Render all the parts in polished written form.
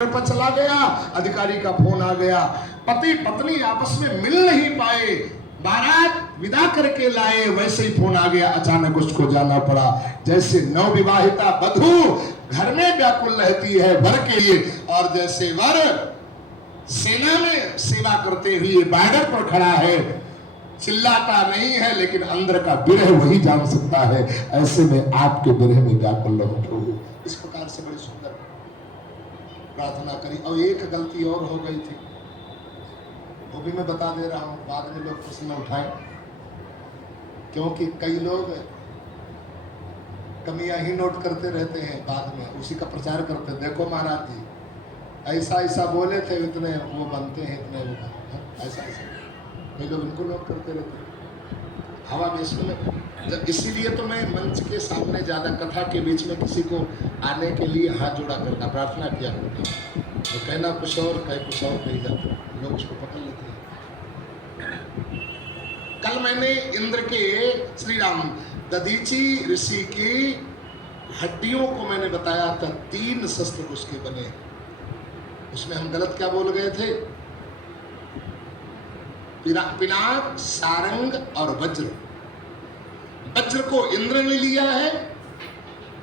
पर चला गया, अधिकारी का फोन आ गया, पति पत्नी आपस में मिल नहीं पाए, बारात विदा करके लाए, वैसे ही फोन आ गया, अचानक उसको जाना पड़ा। जैसे नवविवाहिता वधू घर में व्याकुल रहती है वर के लिए, और जैसे वर सेना में सेवा करते हुए बॉर्डर पर खड़ा है, चिल्लाता नहीं है, लेकिन अंदर का विरह वही जान सकता है। ऐसे में आपके विरह में व्याकुल हो। इस प्रकार से बड़ी सुंदर प्रार्थना करी। और एक गलती और हो गई थी, वो भी मैं बता दे रहा हूं, बाद में लोग प्रश्न उठाएं, क्योंकि कई लोग कमियां ही नोट करते रहते हैं, बाद में उसी का प्रचार करते हैं। देखो महाराज जी ऐसा ऐसा बोले थे, इतने वो बनते हैं, इतने वो बनते हैं, ऐसा ऐसा कई लोग इनको नोट करते रहते हैं हवा बेस में। जब इसीलिए तो मैं मंच के सामने ज्यादा कथा के बीच में किसी को आने के लिए हाथ जोड़ा करता, प्रार्थना किया करता, तो कहना कुछ और कह कुछ और कही जाता, लोग उसको पकड़ लेते हैं। कल मैंने इंद्र के श्री राम दधीची ऋषि की हड्डियों को मैंने बताया था, 3 शस्त्र उसके बने। उसमें हम गलत क्या बोल गए थे? पिनाक, सारंग और वज्र। वज्र को इंद्र ने लिया है,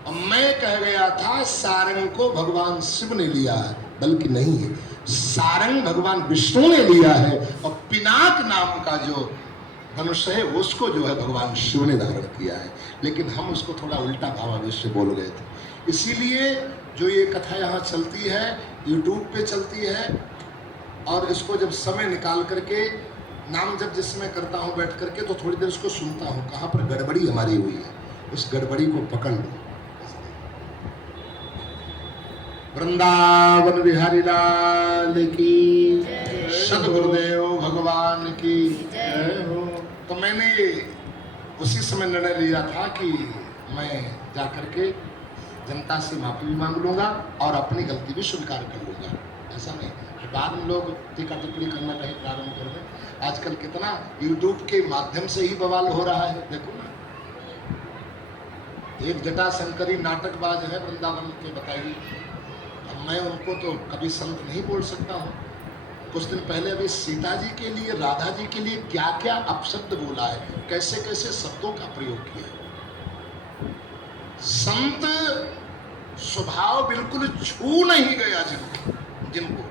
और मैं कह गया था सारंग को भगवान शिव ने लिया है, बल्कि नहीं है, सारंग भगवान विष्णु ने लिया है, और पिनाक नाम का जो धनुष है उसको जो है भगवान शिव ने धारण किया है। लेकिन हम उसको थोड़ा उल्टा भावावेश से बोल गए थे। इसीलिए जो ये कथा यहाँ चलती है, यूट्यूब पे चलती है, और इसको जब समय निकाल करके नाम जब जिसमें करता हूँ बैठ करके, तो थोड़ी देर उसको सुनता हूँ, कहाँ पर गड़बड़ी हमारी हुई है, उस गड़बड़ी को पकड़ लो। वृंदावन बिहारी लाल की, सद्गुरुदेव भगवान की जय हो। तो मैंने उसी समय निर्णय लिया था कि मैं जाकर के जनता से माफी भी मांग लूंगा और अपनी गलती भी स्वीकार कर लूंगा। ऐसा नहीं बाद में लोग टीका टिप्पणी करना कहीं प्रारंभ कर दें। आजकल कितना यूट्यूब के माध्यम से ही बवाल हो रहा है, देखो ना। एक जटाशंकरी नाटकबाज है वृंदावन के, बताइए, मैं उनको तो कभी संत नहीं बोल सकता हूँ। कुछ दिन पहले अभी सीता जी के लिए, राधा जी के लिए क्या क्या अपशब्द बोला है, कैसे कैसे शब्दों का प्रयोग किया। संत स्वभाव बिल्कुल छू नहीं गया जिनको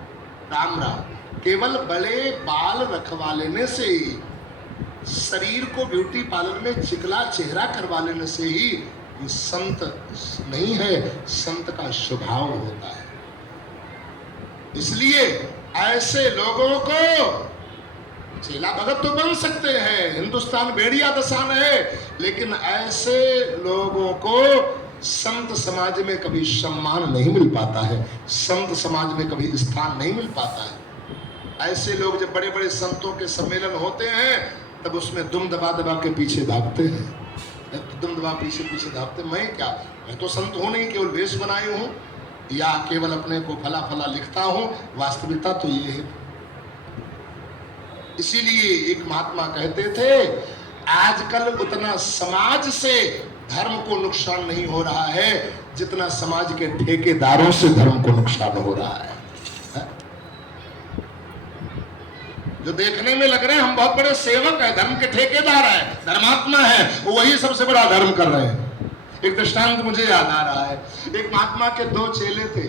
राम राम, केवल बड़े बाल रखवा लेने से ही, शरीर को ब्यूटी पार्लर में चिकला चेहरा करवा लेने से ही ये संत नहीं है, संत का स्वभाव होता है। इसलिए ऐसे लोगों को चेला भगत तो बन सकते हैं, हिंदुस्तान भेड़िया दशान है, लेकिन ऐसे लोगों को संत समाज में कभी सम्मान नहीं मिल पाता है, संत समाज में कभी स्थान नहीं मिल पाता है। ऐसे लोग जब बड़े बड़े संतों के सम्मेलन होते हैं, तब उसमें दुम दबा दबा के पीछे भागते हैं, दुम दबा पीछे पीछे भागते। मैं क्या, मैं तो संत हूं नहीं, केवल वेश बनाई हूं, या केवल अपने को फला फला लिखता हूं, वास्तविकता तो ये है। इसीलिए एक महात्मा कहते थे, आजकल उतना समाज से धर्म को नुकसान नहीं हो रहा है जितना समाज के ठेकेदारों से धर्म को नुकसान हो रहा है। जो देखने में लग रहे हैं हम बहुत बड़े सेवक हैं, धर्म के ठेकेदार हैं, धर्मात्मा है, वही सबसे बड़ा धर्म कर रहे हैं। एक दृष्टांत मुझे याद आ रहा है। एक महात्मा के 2 चेले थे,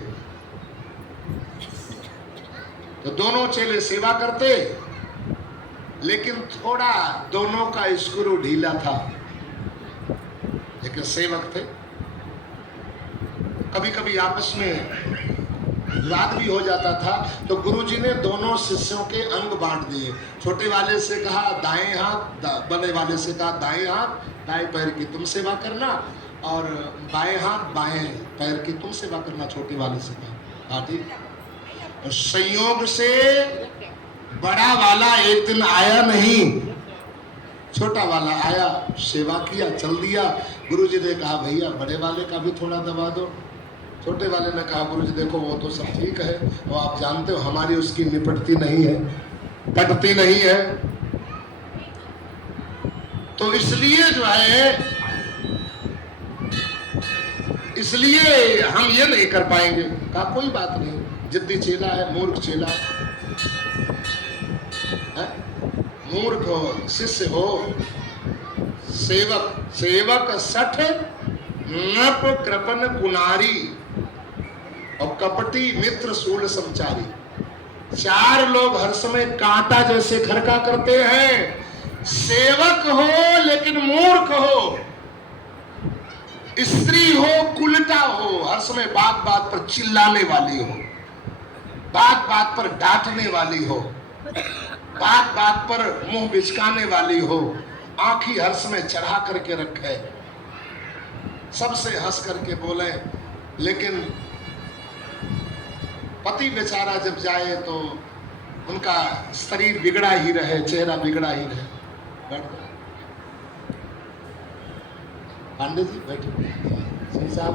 तो दोनों चेले सेवा करते, लेकिन थोड़ा दोनों का स्क्रू ढीला था, लेकिन सेवक थे। कभी कभी आपस में विवाद भी हो जाता था, तो गुरुजी ने दोनों शिष्यों के अंग बांट दिए। छोटे वाले से कहा दाएं हाथ, बड़े वाले से कहा दाएं हाथ, दाएं पैर की तुम सेवा करना, और बाएं हाथ बाएं पैर की तुम सेवा करना, छोटे वाले से कहा। ठीक। और संयोग से बड़ा वाला एक दिन आया नहीं, छोटा वाला आया, सेवा किया, चल दिया। गुरुजी ने कहा भैया बड़े वाले का भी थोड़ा दबा दो। छोटे वाले ने कहा गुरुजी देखो वो तो सब ठीक है, वो आप जानते हो हमारी उसकी निपटती नहीं है, कटती नहीं है, तो इसलिए जो है, इसलिए हम ये नहीं कर पाएंगे। कहा कोई बात नहीं, जिद्दी चेला है, मूर्ख चेला है। मूर्ख हो, शिष्य हो, सेवक सेवक सठ नप कृपन कुनारी और कपटी मित्र सूल समचारी। चार लोग हर समय कांटा जैसे खड़का करते हैं। सेवक हो लेकिन मूर्ख हो, स्त्री हो कुलटा हो, हर समय बात बात पर चिल्लाने वाली हो, बात बात पर डांटने वाली हो, बात बात पर मुंह बिचकाने वाली हो, आंखी हर समय चढ़ा करके रखे, सबसे हंस करके बोले, लेकिन पति बेचारा जब जाए तो उनका शरीर बिगड़ा ही रहे, चेहरा बिगड़ा ही रहे। बैठ गए पांडे जी, बैठे सिंह साहब,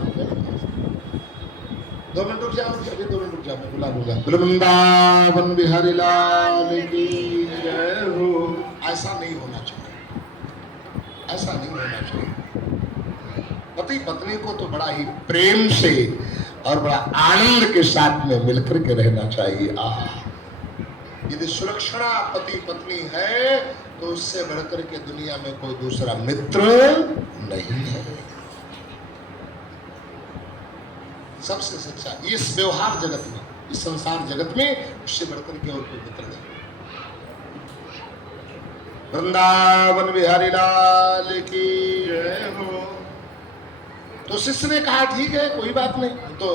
2 मिनट रुक जाओ, अभी 2 मिनट रुक जाओ, मैं बुला लूंगा। वृंदावन बिहारी लाल की जय हो। ऐसा नहीं होना चाहिए, ऐसा नहीं होना चाहिए। पति पत्नी को तो बड़ा ही प्रेम से और बड़ा आनंद के साथ में मिलकर के रहना चाहिए। यदि सुलक्षणा पति पत्नी है तो उससे बढ़कर के दुनिया में कोई दूसरा मित्र नहीं है। सबसे सच्चा इस व्यवहार जगत में, इस संसार जगत में उससे बढ़कर के और कोई मित्र नहीं। वृंदावन बिहारी लाल की जय हो। तो शिष्य ने कहा ठीक है कोई बात नहीं। तो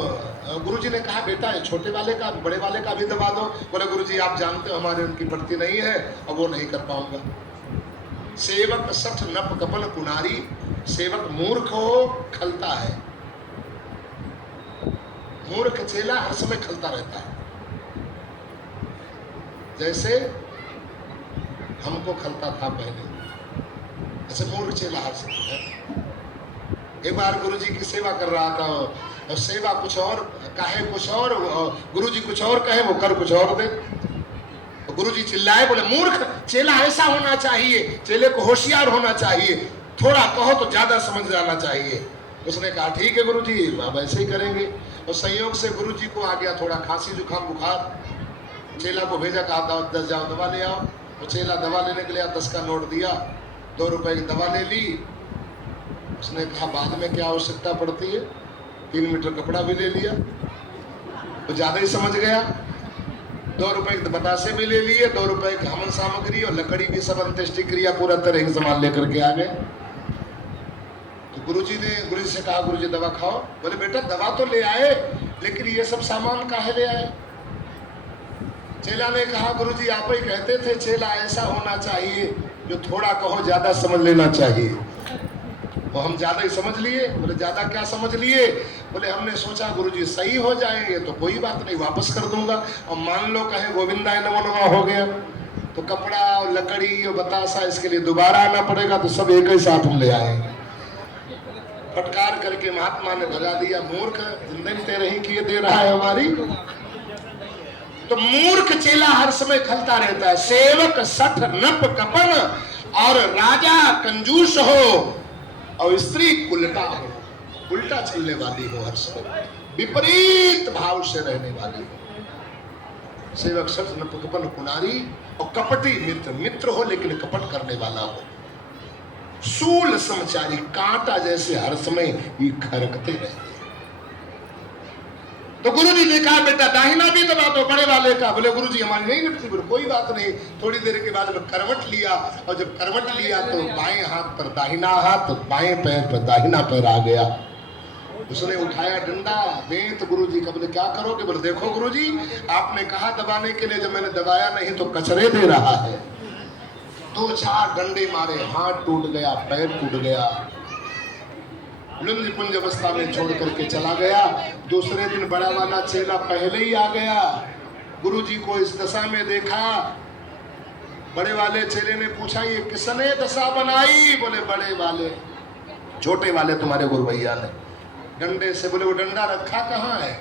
गुरुजी ने कहा बेटा छोटे वाले का बड़े वाले का भी दबा दो। बोले गुरुजी आप जानते हो हमारे उनकी पड़ती नहीं है और वो नहीं कर पाऊंगा। सेवक सठ नप कपल कुनारी, सेवक मूर्ख हो खलता है। मूर्ख चेला हर समय खलता रहता है, जैसे हमको खलता था पहले, ऐसे मूर्ख चेला हर समय है। एक बार गुरुजी की सेवा कर रहा था और सेवा कुछ और कहे कुछ और, गुरुजी कुछ और कहे वो कर कुछ और दे। तो गुरुजी चिल्लाए, बोले मूर्ख चेला ऐसा होना चाहिए, चेले को होशियार होना चाहिए, थोड़ा कहो तो ज्यादा समझ जाना चाहिए। उसने कहा ठीक है गुरुजी अब ऐसे ही करेंगे। और संयोग से गुरुजी को आ गया थोड़ा खांसी जुकाम बुखार। चेला को भेजा, कहा 10 जाओ दवा ले आओ। वो चेला दवा लेने के लिए 10 का नोट दिया, 2 रुपए की दवा ले ली। उसने कहा बाद में क्या आवश्यकता पड़ती है, 3 मीटर कपड़ा भी ले लिया। वो ज्यादा ही समझ गया। 2 रुपए के बतासे भी ले लिए, 2 रुपए की हवन सामग्री और लकड़ी भी, सब अंत्येष्टि क्रिया पूरा तरह के सामान लेकर के आ गए। तो गुरुजी से कहा गुरुजी दवा खाओ। बोले बेटा दवा तो ले आए लेकिन ये सब सामान काहे ले आए। चेला ने कहा गुरुजी आप ही कहते थे चेला ऐसा होना चाहिए जो थोड़ा कहो ज्यादा समझ लेना चाहिए। तो हम ज्यादा ही समझ लिए। बोले ज्यादा क्या समझ लिए। बोले हमने सोचा गुरुजी सही हो जाएंगे तो कोई बात नहीं वापस कर दूंगा, और मान लो कहे गोविंदाय नमो नमः हो गया तो कपड़ा और लकड़ी और बतासा इसके लिए दोबारा आना पड़ेगा। तो सब एक ही साथ हम ले आए। फटकार करके महात्मा ने भगा दिया। मूर्ख जिंदगी तेरे ही किए दे रहा है हमारी। तो मूर्ख चेला हर समय खलता रहता है। सेवक सठ नप कपन और राजा कंजूस हो और स्त्री उल्टा हो, उल्टा चलने वाली हो, हर समय विपरीत भाव से रहने वाली हो। सेवक सठ नप कपन कुनारी और कपटी मित्र, मित्र हो लेकिन कपट करने वाला हो। सूल समचारी, कांटा जैसे हर समय ये खरकते रहते। तो गुरुजी ने कहा बेटा दाहिना भी दबा दो बड़े वाले का। बोले गुरुजी हमारी नहीं लगती। बोले कोई बात नहीं। थोड़ी देर के बाद में करवट लिया, और जब करवट लिया तो बाएं हाथ पर दाहिना हाथ, बाएं पैर पर दाहिना पैर आ गया। उसने उठाया डंडा बेंत गुरुजी का। बोले क्या करोगे। बोले देखो गुरुजी आपने कहा दबाने के लिए, जब मैंने दबाया नहीं तो कचरे दे रहा है। 2-4 डंडे मारे, हाथ टूट गया, पैर टूट गया, लुंज पुंज अवस्था में छोड़ करके चला गया। दूसरे दिन बड़ा वाला चेला पहले ही आ गया। गुरुजी को इस दशा में देखा। बड़े वाले चेले ने पूछा ये किसने दशा बनाई। बोले बड़े वाले, छोटे वाले तुम्हारे गुरु भैया ने डंडे से। बोले वो डंडा रखा कहाँ है।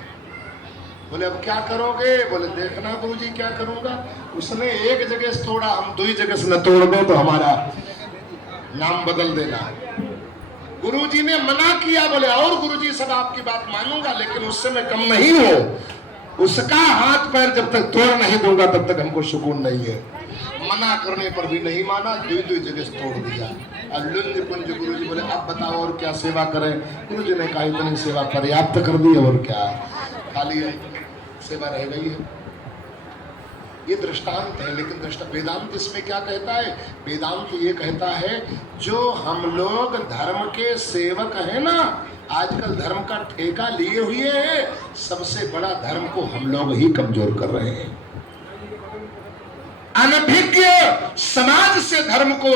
बोले अब क्या करोगे। बोले देखना गुरुजी क्या करूंगा। उसने एक जगह से तोड़ा, हम 2 जगह से न तोड़ दो तो हमारा नाम बदल देना। गुरुजी ने मना किया। बोले और गुरुजी सब आपकी बात मानूंगा लेकिन उससे मैं कम नहीं हूं। उसका हाथ पैर जब तक तोड़ नहीं दूंगा तब तक हमको सुकून नहीं है। मना करने पर भी नहीं माना, दुई जगह से तोड़ दिया। लुंज पुंज गुरु जी बोले अब बताओ और क्या सेवा करें। गुरु जी ने कहा इतनी सेवा पर्याप्त कर दी, और क्या खाली सेवा रह गई है। ये दृष्टांत है, लेकिन वेदांत इसमें क्या कहता है? वेदांत ये कहता है जो हम लोग धर्म के सेवक हैं ना, आजकल धर्म का ठेका लिए हुए हैं, सबसे बड़ा धर्म को हम लोग ही कमजोर कर रहे हैं। अनभिज्ञ समाज से धर्म को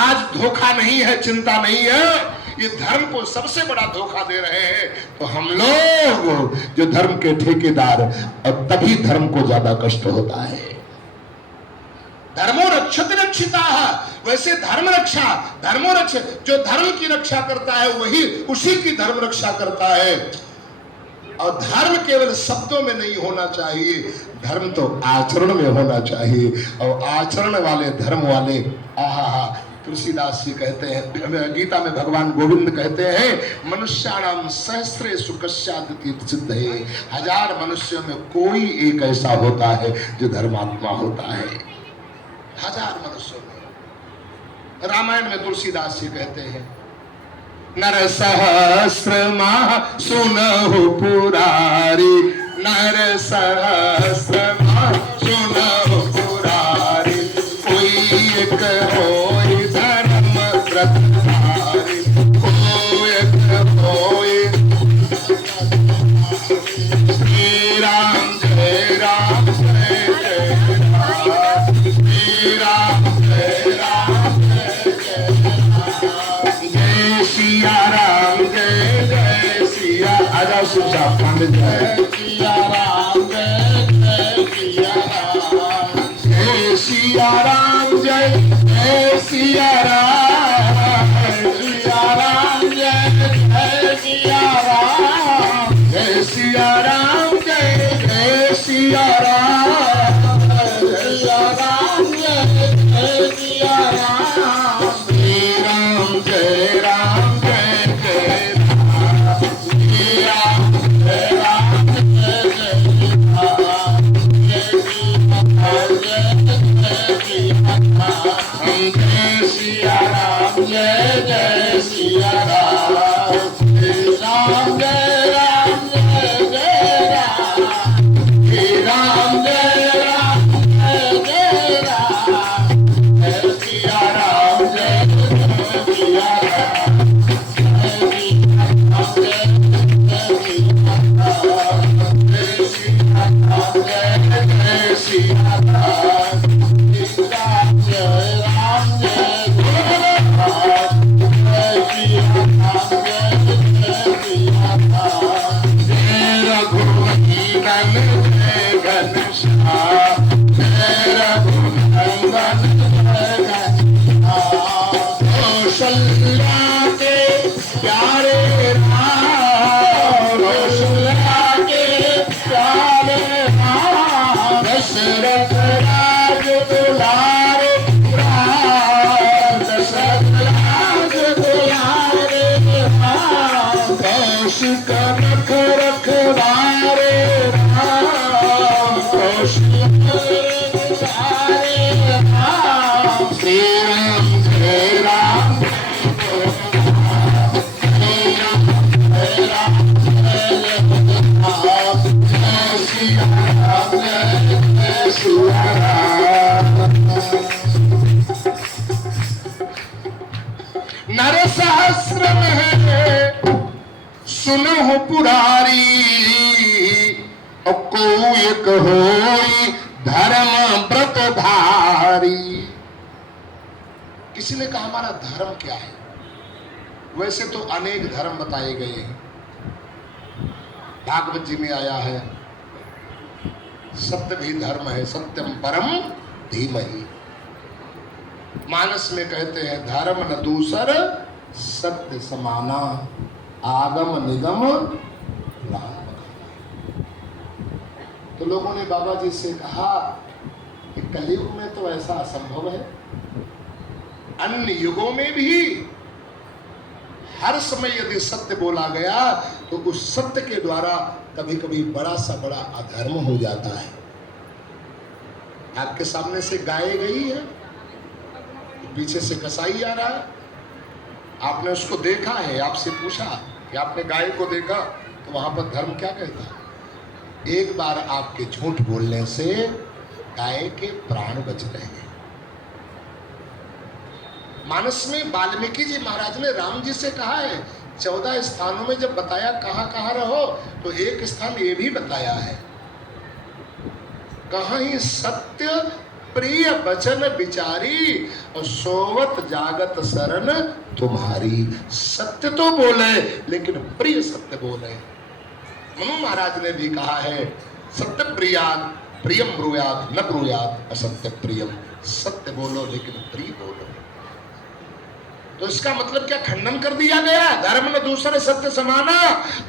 आज धोखा नहीं है, चिंता नहीं है, ये धर्म को सबसे बड़ा धोखा दे रहे हैं। तो हम लोग जो धर्म के ठेकेदार, और तभी धर्म को ज्यादा कष्ट होता है। धर्मो रक्षति रक्षिता, वैसे धर्म जो धर्म की रक्षा करता है वही उसी की धर्म रक्षा करता है। और धर्म केवल शब्दों में नहीं होना चाहिए, धर्म तो आचरण में होना चाहिए। और आचरण वाले धर्म वाले, आहा, तुलसीदास जी कहते हैं, गीता में भगवान गोविंद कहते हैं, मनुष्याणाम सहस्रेषु कस्यादिति सिद्धये, 1000 मनुष्यों में कोई एक ऐसा होता है जो धर्मात्मा होता है। 1000 मनुष्यों में। रामायण में तुलसीदास जी कहते हैं, नर सहस्रमा सुनहु पुरारी, नर सहस्रमा सुनहु पुरारी, कोई एक होई धर्म व्रतधारी, कोई एक होई। श्री राम जय राम जय जय राम, श्री राम जय राम जय जय राम, जय सिया राम जय जय सिया। आजा शिव साहब पंडित जय सिया राम जय जय सिया राम, जय सिया राम जय जय सिया राम, सिया राम जय जय सिया राम, जय सिया राम जय जय सिया राम, सिया राम जय जय सिया राम, श्री राम जय राम जय जय राम, श्री राम जय राम जय जय राम, जय सिया राम जय जय सिया राम, श्री राम जय राम जय जय राम, श्री राम जय राम जय जय राम, जय सिया राम जय जय सिया राम, जय सिया राम जय जय सिया राम, जय राम जय राम जय जय राम, जय सिया राम जय जय सिया राम, जय रघुनंदन जय घनश्याम, जय रघुनंदन जय घनश्याम, कौशल्या के प्यारे राम, कौशल्या के प्यारे राम, दशरथ राज दुलारे राम, दशरथ राज दुलारे राम, कौशिक रख रखवारे राम, कौशिक रखवारे राम, श्री राम जय राम जय राम, जय राम जय सिया राम जय सिया राम। नर सहस्र में सुनहु पुरारी, और को एक होई धर्म व्रतधारी। किसी ने कहा हमारा धर्म क्या है? वैसे तो अनेक धर्म बताए गए हैं। भागवत जी में आया है, सत्य भी धर्म है, सत्यम परम धीमहि। मानस में कहते हैं, धर्म न दूसर सत्य समाना, आगम निगम लाभ। तो लोगों ने बाबा जी से कहा कि कलयुग में तो ऐसा असंभव है, अन्य युगों में भी हर समय यदि सत्य बोला गया तो उस सत्य के द्वारा कभी कभी बड़ा सा बड़ा अधर्म हो जाता है। आपके सामने से गाय गई है, पीछे से कसाई आ रहा है, आपने उसको देखा है, आपसे पूछा कि आपने गाय को देखा, तो वहां पर धर्म क्या कहता है? एक बार आपके झूठ बोलने से गाय के प्राण बच रहे हैं। मानस में वाल्मीकि जी महाराज ने राम जी से कहा है, 14 स्थानों में जब बताया कहाँ कहाँ रहो, तो एक स्थान ये भी बताया है, कहाँ ही सत्य प्रिय वचन विचारी और सोवत जागत शरण तुम्हारी। सत्य तो बोले लेकिन प्रिय सत्य बोले। मनु महाराज ने भी कहा है, सत्य प्रियात प्रियम ब्रूयात न ब्रूयात असत्य प्रियम। सत्य बोलो लेकिन प्रिय बोलो। तो इसका मतलब क्या खंडन कर दिया गया? धर्म न दूसरे सत्य समाना,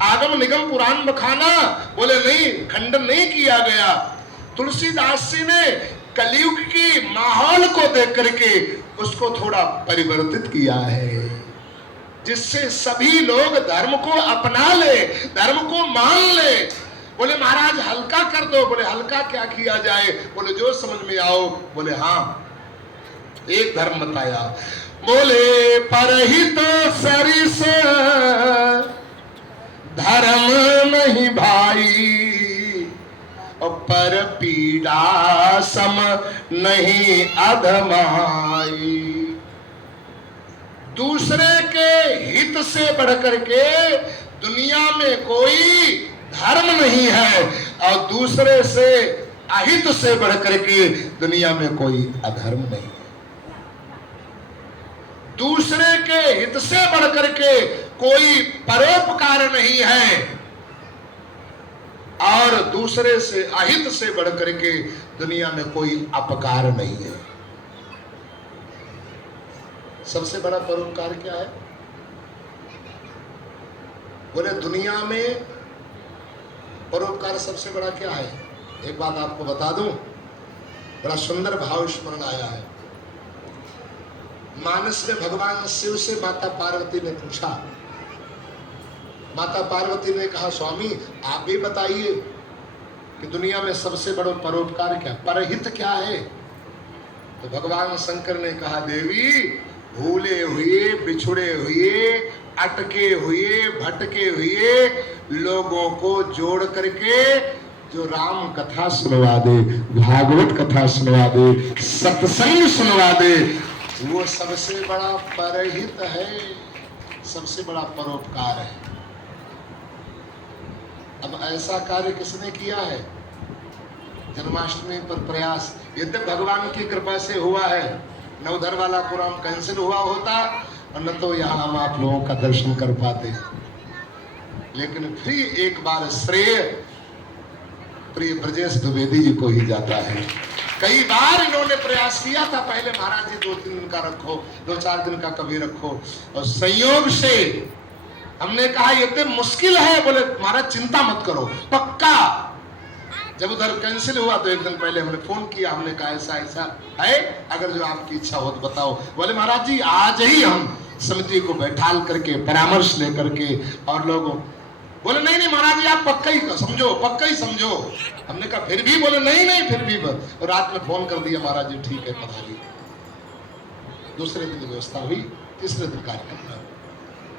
आगम निगम पुराण बखाना। बोले नहीं, खंडन नहीं किया गया। तुलसीदास जी ने कलयुग की माहौल को देख करके उसको थोड़ा परिवर्तित किया है, जिससे सभी लोग धर्म को अपना ले, धर्म को मान ले। बोले महाराज हल्का कर दो। बोले हल्का क्या किया जाए? बोले जो समझ में आओ। बोले हाँ, एक धर्म बताया। बोले परहित सरिस धर्म नहीं भाई, और पर पीड़ा सम नहीं अधमाई। दूसरे के हित से बढ़कर के दुनिया में कोई धर्म नहीं है, और दूसरे से अहित से बढ़कर के दुनिया में कोई अधर्म नहीं है। दूसरे के हित से बढ़कर के कोई परोपकार नहीं है, और दूसरे से अहित से बढ़कर के दुनिया में कोई अपकार नहीं है। सबसे बड़ा परोपकार क्या है? बोले दुनिया में परोपकार सबसे बड़ा क्या है? एक बात आपको बता दूं, बड़ा सुंदर भाव स्मरण आया है। मानस में भगवान शिव से माता पार्वती ने पूछा। माता पार्वती ने कहा, स्वामी आप भी बताइए कि दुनिया में सबसे बड़ा परोपकार क्या, परहित क्या है? तो भगवान शंकर ने कहा, देवी भूले हुए, बिछुड़े हुए, अटके हुए, भटके हुए लोगों को जोड़ करके जो राम कथा सुनवा दे, भागवत कथा सुनवा दे, सत्संग सुनवा दे, वो सबसे बड़ा परहित है, सबसे बड़ा परोपकार है। अब ऐसा कार्य किसने किया है? जन्माष्टमी पर प्रयास यद्यप भगवान की कृपा से हुआ है, नवधर वाला प्रोग्राम कैंसिल हुआ होता और न तो यहाँ हम आप लोगों का दर्शन कर पाते, लेकिन फिर एक बार श्रेय प्रिय ब्रजेश द्विवेदी जी को ही जाता है। कई बार इन्होंने प्रयास किया था, पहले महाराज जी 2-3 दिन का रखो, 2-4 दिन का कभी रखो, और संयोग से हमने कहा ये तो मुश्किल है। बोले महाराज चिंता मत करो, पक्का। जब उधर कैंसिल हुआ तो एक दिन पहले हमने फोन किया, हमने कहा ऐसा ऐसा है, अगर जो आपकी इच्छा हो तो बताओ। बोले महाराज जी आज ही हम समिति को बैठाल करके परामर्श लेकर के, और लोगों बोले नहीं नहीं महाराज जी आप पक्का ही समझो, पक्का ही समझो। हमने कहा फिर भी? बोले नहीं नहीं फिर भी। और रात में फोन कर दिया, महाराज जी ठीक है पधारिए। दूसरे दिन व्यवस्था हुई, तीसरे दिन कार्यक्रम।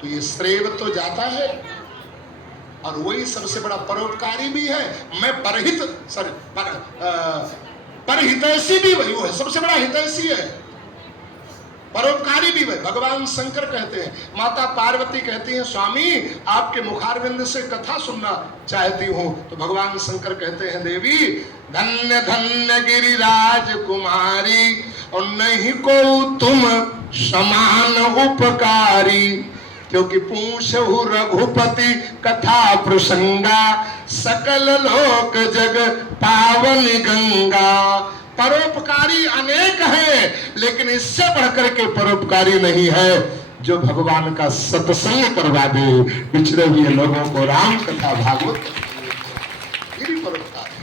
तो ये श्रेय तो जाता है, और वही सबसे बड़ा परोपकारी भी है। मैं परहित परहितैषी भी वही है, सबसे बड़ा हितैषी है, परोपकारी भी वही। भगवान शंकर कहते हैं, माता पार्वती कहती हैं, स्वामी आपके मुखारविंद से कथा सुनना चाहती हूँ। तो भगवान शंकर कहते हैं, देवी धन्य धन्य गिरिराज कुमारी, और नहीं को तुम समान उपकारी, क्योंकि पूछहु रघुपति कथा प्रसंगा, सकल लोक जग पावन गंगा। परोपकारी अनेक है, लेकिन इससे बढ़कर के परोपकारी नहीं है जो भगवान का सत्संग करवा दे, पिछड़े हुए लोगों को राम कथा भागवत, ये भी परोपकार है।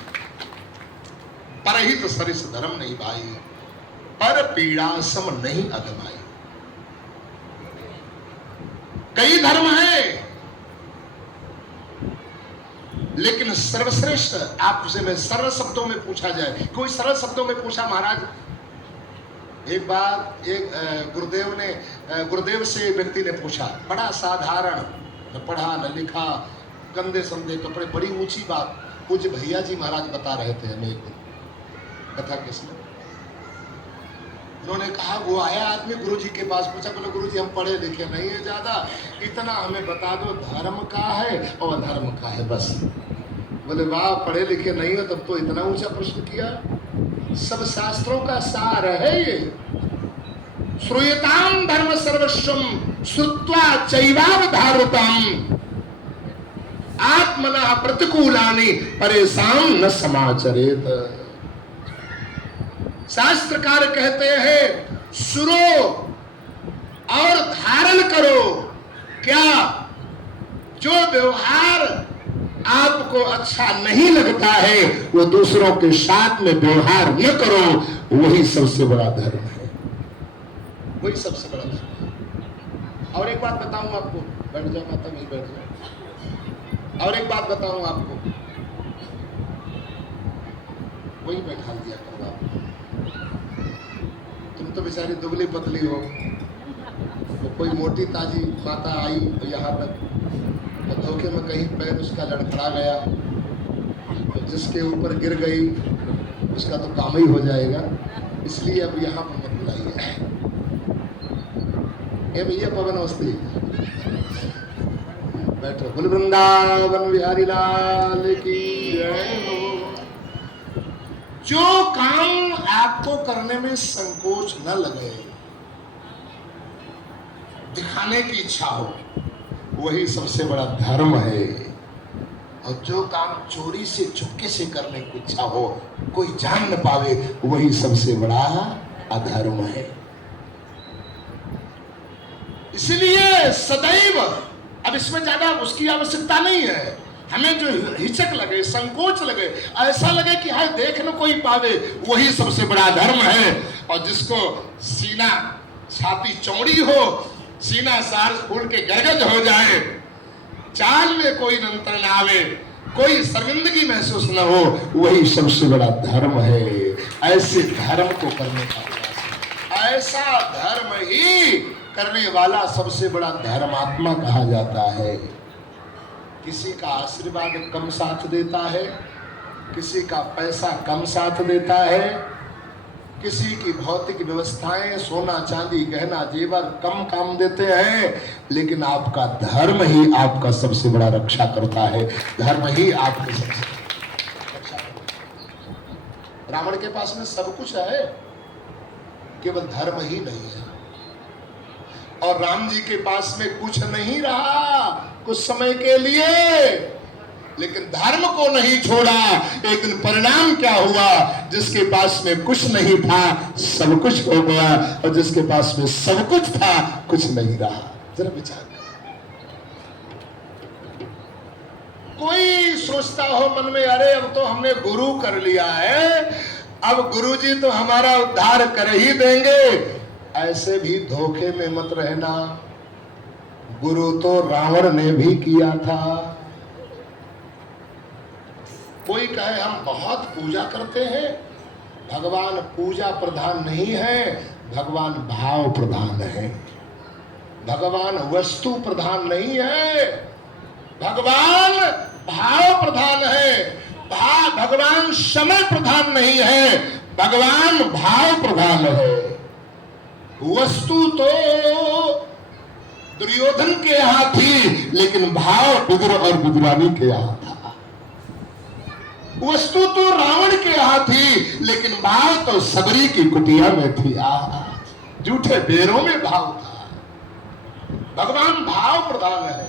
परहित सरिस धर्म नहीं भाई, पर पीड़ा सम नहीं अधमाई। कई धर्म हैं, लेकिन सर्वश्रेष्ठ आपसे मैं सरल शब्दों में पूछा जाए, कोई सरल शब्दों में पूछा महाराज, एक बार एक गुरुदेव से व्यक्ति ने पूछा, बड़ा साधारण, न पढ़ा न लिखा, गंदे संदे कपड़े, बड़ी ऊंची बात पूज्य भैया जी महाराज बता रहे थे हमें एक दिन कथा किसने। उन्होंने कहा, वो आया आदमी गुरु जी के पास, पूछा, बोले गुरु जी हम पढ़े लिखे नहीं है ज्यादा, इतना हमें बता दो धर्म का है और अधर्म का है बस। बोले वाह, पढ़े लिखे नहीं हो तब तो इतना ऊंचा प्रश्न किया, सब शास्त्रों का सार है ये। श्रूयताम धर्म सर्वस्वम श्रुत्वा चैवावधारताम आत्मना प्रतिकूलानि परेशान न समाचरेत। शास्त्रकार कहते हैं सुनो और धारण करो, क्या जो व्यवहार आपको अच्छा नहीं लगता है वो दूसरों के साथ में व्यवहार न करो, वही सबसे बड़ा धर्म है, वही सबसे बड़ा धर्म है। और एक बात बताऊं आपको, बैठ जाओ माता, नहीं बैठ जाओ। और एक बात बताऊं आपको, वही बैठा दिया करो आप, तुम तो बेचारी दुबली पतली हो, तो कोई मोटी ताजी माता आई तो यहाँ तक, तो धोखे में कहीं पैर उसका लड़खड़ा गया तो जिसके ऊपर गिर गई उसका तो काम ही हो जाएगा, इसलिए अब यहाँ पर मत बुलाइए। ये भैया पवन अवस्थी बैठो, बोल वृंदावन बिहारी लाल की जय हो। जो काम आपको करने में संकोच न लगे, दिखाने की इच्छा हो, वही सबसे बड़ा धर्म है। और जो काम चोरी से चुपके से करने की इच्छा हो, कोई जान न पावे, वही सबसे बड़ा अधर्म है। इसलिए सदैव, अब इसमें ज्यादा उसकी आवश्यकता नहीं है, हमें जो हिचक लगे, संकोच लगे, ऐसा लगे कि हाय देख न कोई पावे, वही सबसे बड़ा धर्म है। और जिसको सीना छाती चौड़ी हो, सीना सार फूल के गरगज हो जाए, चाल में कोई अंतर न आवे, कोई शर्मिंदगी महसूस न हो, वही सबसे बड़ा धर्म है। ऐसे धर्म को करने का प्रयास, ऐसा धर्म ही करने वाला सबसे बड़ा धर्मात्मा कहा जाता है। किसी का आशीर्वाद कम साथ देता है, किसी का पैसा कम साथ देता है, किसी की भौतिक व्यवस्थाएं सोना चांदी गहना जेवर कम काम देते हैं, लेकिन आपका धर्म ही आपका सबसे बड़ा रक्षा करता है। धर्म ही आपके सबसे रक्षा करता है। रावण के पास में सब कुछ है, केवल धर्म ही नहीं है। और राम जी के पास में कुछ नहीं रहा कुछ समय के लिए, लेकिन धर्म को नहीं छोड़ा। एक दिन परिणाम क्या हुआ, जिसके पास में कुछ नहीं था सब कुछ हो गया, और जिसके पास में सब कुछ था कुछ नहीं रहा। जरा विचार कर। कोई सोचता हो मन में, अरे अब तो हमने गुरु कर लिया है, अब गुरु जी तो हमारा उद्धार कर ही देंगे। ऐसे भी धोखे में मत रहना, गुरु तो रावण ने भी किया था। कोई कहे हम बहुत पूजा करते हैं, भगवान पूजा प्रधान नहीं है, भगवान भाव प्रधान है। भगवान वस्तु प्रधान नहीं है, भगवान भाव प्रधान है। भगवान समय प्रधान नहीं है, भगवान भाव प्रधान है। वस्तु तो दुर्योधन के यहाँ थी, लेकिन भाव विदुर और विदुरानी के यहाँ था। वस्तु तो रावण के यहाँ थी, लेकिन भाव तो सबरी की कुटिया में थी। झूठे बेरों में भाव था। भगवान भाव प्रधान है,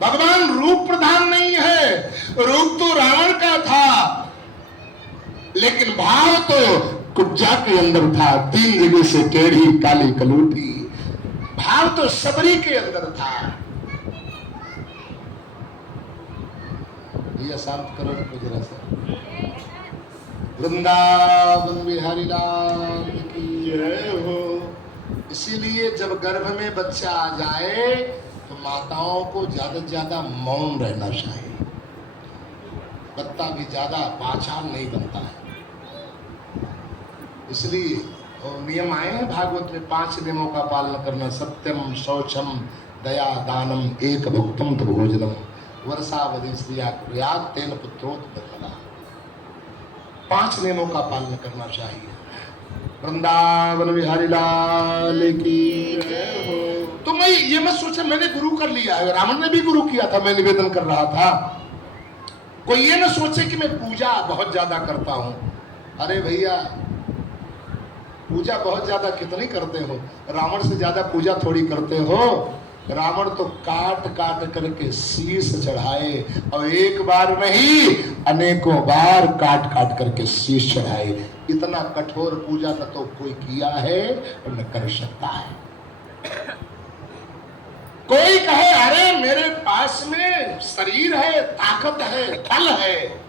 भगवान रूप प्रधान नहीं है। रूप तो रावण का था, लेकिन भाव तो कुब्जा के अंदर था, 3 जगह से टेढ़ी काली कलूटी। भाव तो सबरी के अंदर था। ये शांत करो जरा सा। वृंदावन बिहारी लाल की जय हो। इसीलिए जब गर्भ में बच्चा आ जाए तो माताओं को ज्यादा से ज्यादा मौन रहना चाहिए। बच्चा भी ज्यादा वाचाल नहीं बनता है। इसलिए नियम आए हैं भागवत में, 5 नियमों का पालन करना। सत्यम, शौचम, दया, दानम, एक भुक्तम तो भोजनम, वर्षावधि स्त्रिया कुर्यात् तेन पुत्रोत्पत्तिः। 5 नियमों का पालन करना चाहिए। वृंदावन बिहारी लाल की जय हो। तो मैं ये मत सोचा मैंने गुरु कर लिया है, रावण ने भी गुरु किया था, मैं निवेदन कर रहा था। कोई ये ना सोचे कि मैं पूजा बहुत ज्यादा करता हूं। अरे भैया, पूजा बहुत ज्यादा कितनी करते हो? रावण से ज्यादा पूजा थोड़ी करते हो। रावण तो काट काट करके शीश चढ़ाए, और एक बार नहीं अनेकों बार काट काट करके शीश चढ़ाए। इतना कठोर पूजा न तो कोई किया है और न कर सकता है। कोई कहे अरे मेरे पास में शरीर है, ताकत है, बल है।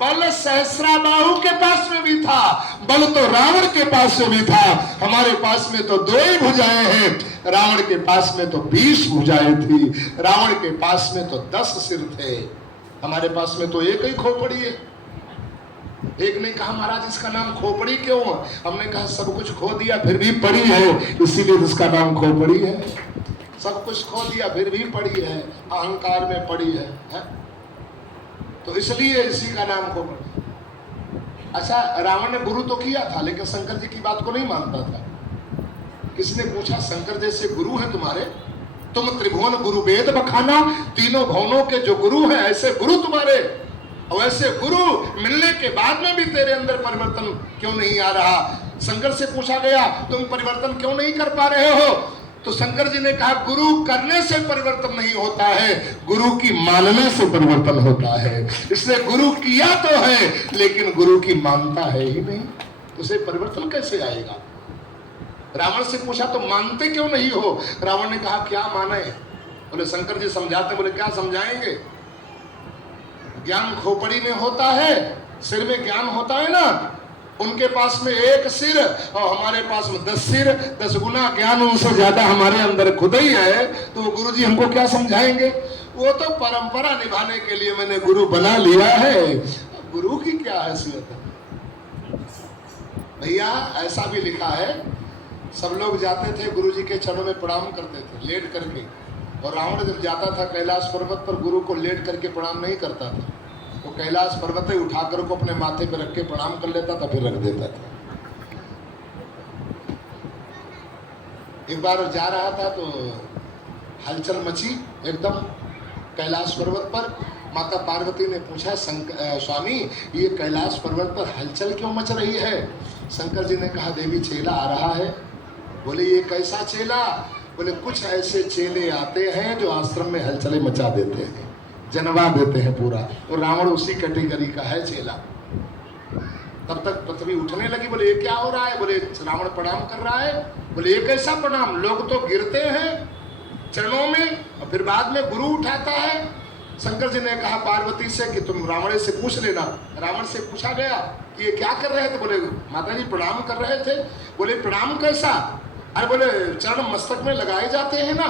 बल सहस्राबाहु के पास में भी था, बल तो रावण के पास में भी था। हमारे पास में तो 2 ही भुजाएं हैं, रावण के पास में तो 20 भुजाएं थी। रावण के पास में तो 10 सिर थे, हमारे पास में तो 1 ही खोपड़ी है। एक ने कहा महाराज इसका नाम खोपड़ी क्यों? हमने कहा सब कुछ खो दिया फिर भी पड़ी है, इसीलिए इसका नाम खोपड़ी है। सब कुछ खो दिया फिर भी पड़ी है, अहंकार में पड़ी है? तो इसलिए इसी का नाम खोपड़ी। अच्छा, रावण ने गुरु तो किया था, लेकिन शंकर जी की बात को नहीं मानता था। किसने पूछा शंकर जैसे गुरु हैं तुम्हारे? तुम त्रिभुवन गुरु वेद बखाना, तीनों भुवनों के जो गुरु हैं ऐसे गुरु तुम्हारे, और ऐसे गुरु मिलने के बाद में भी तेरे अंदर परिवर्तन क्यों नहीं आ रहा? शंकर से पूछा गया तुम परिवर्तन क्यों नहीं कर पा रहे हो? तो शंकर जी ने कहा गुरु करने से परिवर्तन नहीं होता है, गुरु की मानने से परिवर्तन होता है। इसलिए गुरु किया तो है लेकिन गुरु की मानता है ही नहीं, तो उसे परिवर्तन कैसे आएगा? रावण से पूछा तो मानते क्यों नहीं हो? रावण ने कहा क्या माने? बोले शंकर जी समझाते। बोले क्या समझाएंगे? ज्ञान खोपड़ी में होता है, सिर में ज्ञान होता है ना। उनके पास में 1 सिर और हमारे पास में 10 सिर, 10 गुना ज्ञान उनसे ज्यादा हमारे अंदर खुद ही है, तो गुरु जी हमको क्या समझाएंगे? वो तो परंपरा निभाने के लिए मैंने गुरु बना लिया है, गुरु की क्या हैसियत है? भैया ऐसा भी लिखा है, सब लोग जाते थे गुरु जी के चरणों में प्रणाम करते थे लेट करके, और रावण जब जाता था कैलाश पर्वत पर गुरु को लेट करके प्रणाम नहीं करता था, वो कैलाश पर्वत ही उठाकर को अपने माथे पर रख के प्रणाम कर लेता था, फिर रख देता था। एक बार जा रहा था तो हलचल मची एकदम कैलाश पर्वत पर। माता पार्वती ने पूछा स्वामी ये कैलाश पर्वत पर हलचल क्यों मच रही है? शंकर जी ने कहा देवी चेला आ रहा है। बोले ये कैसा चेला? बोले कुछ ऐसे चेले आते हैं जो आश्रम में हलचलें मचा देते हैं, जनवा देते हैं पूरा, और रावण उसी कैटेगरी का है चेला। तब तक पृथ्वी उठने लगी। बोले ये क्या हो रहा है? बोले रावण प्रणाम कर रहा है। बोले ये कैसा प्रणाम? लोग तो गिरते हैं चरणों में और फिर बाद में गुरु उठाता है। शंकर जी ने कहा पार्वती से कि तुम रावण से पूछ लेना। रावण से पूछा गया कि ये क्या कर रहे थे? बोले माता जी प्रणाम कर रहे थे। बोले प्रणाम कैसा? अरे बोले चरण मस्तक में लगाए जाते हैं ना।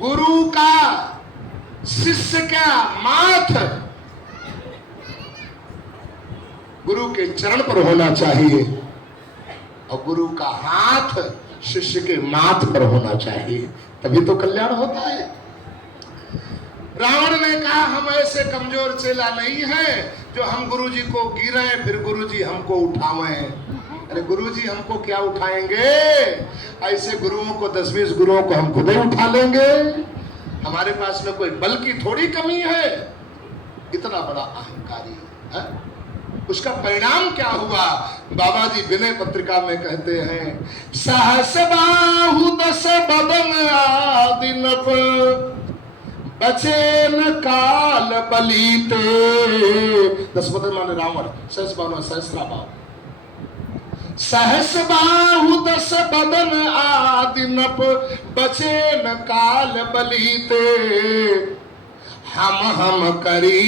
गुरु का शिष्य का माथ गुरु के चरण पर होना चाहिए और गुरु का हाथ शिष्य के माथ पर होना चाहिए, तभी तो कल्याण होता है। रावण ने कहा हम ऐसे कमजोर चेला नहीं है जो हम गुरुजी को गिराए फिर गुरुजी हमको उठावे। अरे गुरुजी हमको क्या उठाएंगे? ऐसे गुरुओं को 10-20 गुरुओं को हम खुद ही उठा लेंगे। हमारे पास में कोई बल की थोड़ी कमी है। इतना बड़ा अहंकारी है। उसका परिणाम क्या हुआ? बाबा जी विनय पत्रिका में कहते हैं सहस बाहु 10 बदन आदिनप बचे न काल बलीते। 10 बदन माने रावण, सहस बाहु सहस्रा बाहु, सहस बाहु 10 बदन आदिनप बचे न काल बलीते। हम करी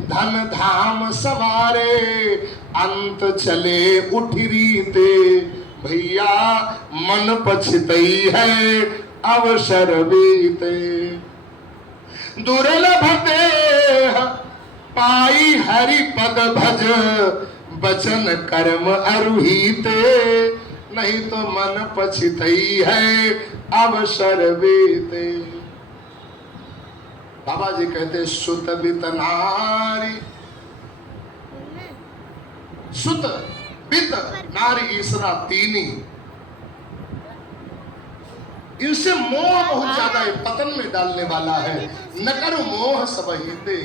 धन धाम सवारे अंत चले उठरीते। भैया मन पछतई है अवसर बीते। दुर्लभ देह पाई हरि पद भज बचन कर्म अरुहीते। नहीं तो मन पछतई है अवसर बीते। बाबा जी कहते सुत बित नारी, सुत बित नारी ईसरा तीनी, इनसे मोह बहुत ज्यादा है, पतन में डालने वाला है। न करो मोह सब हिते।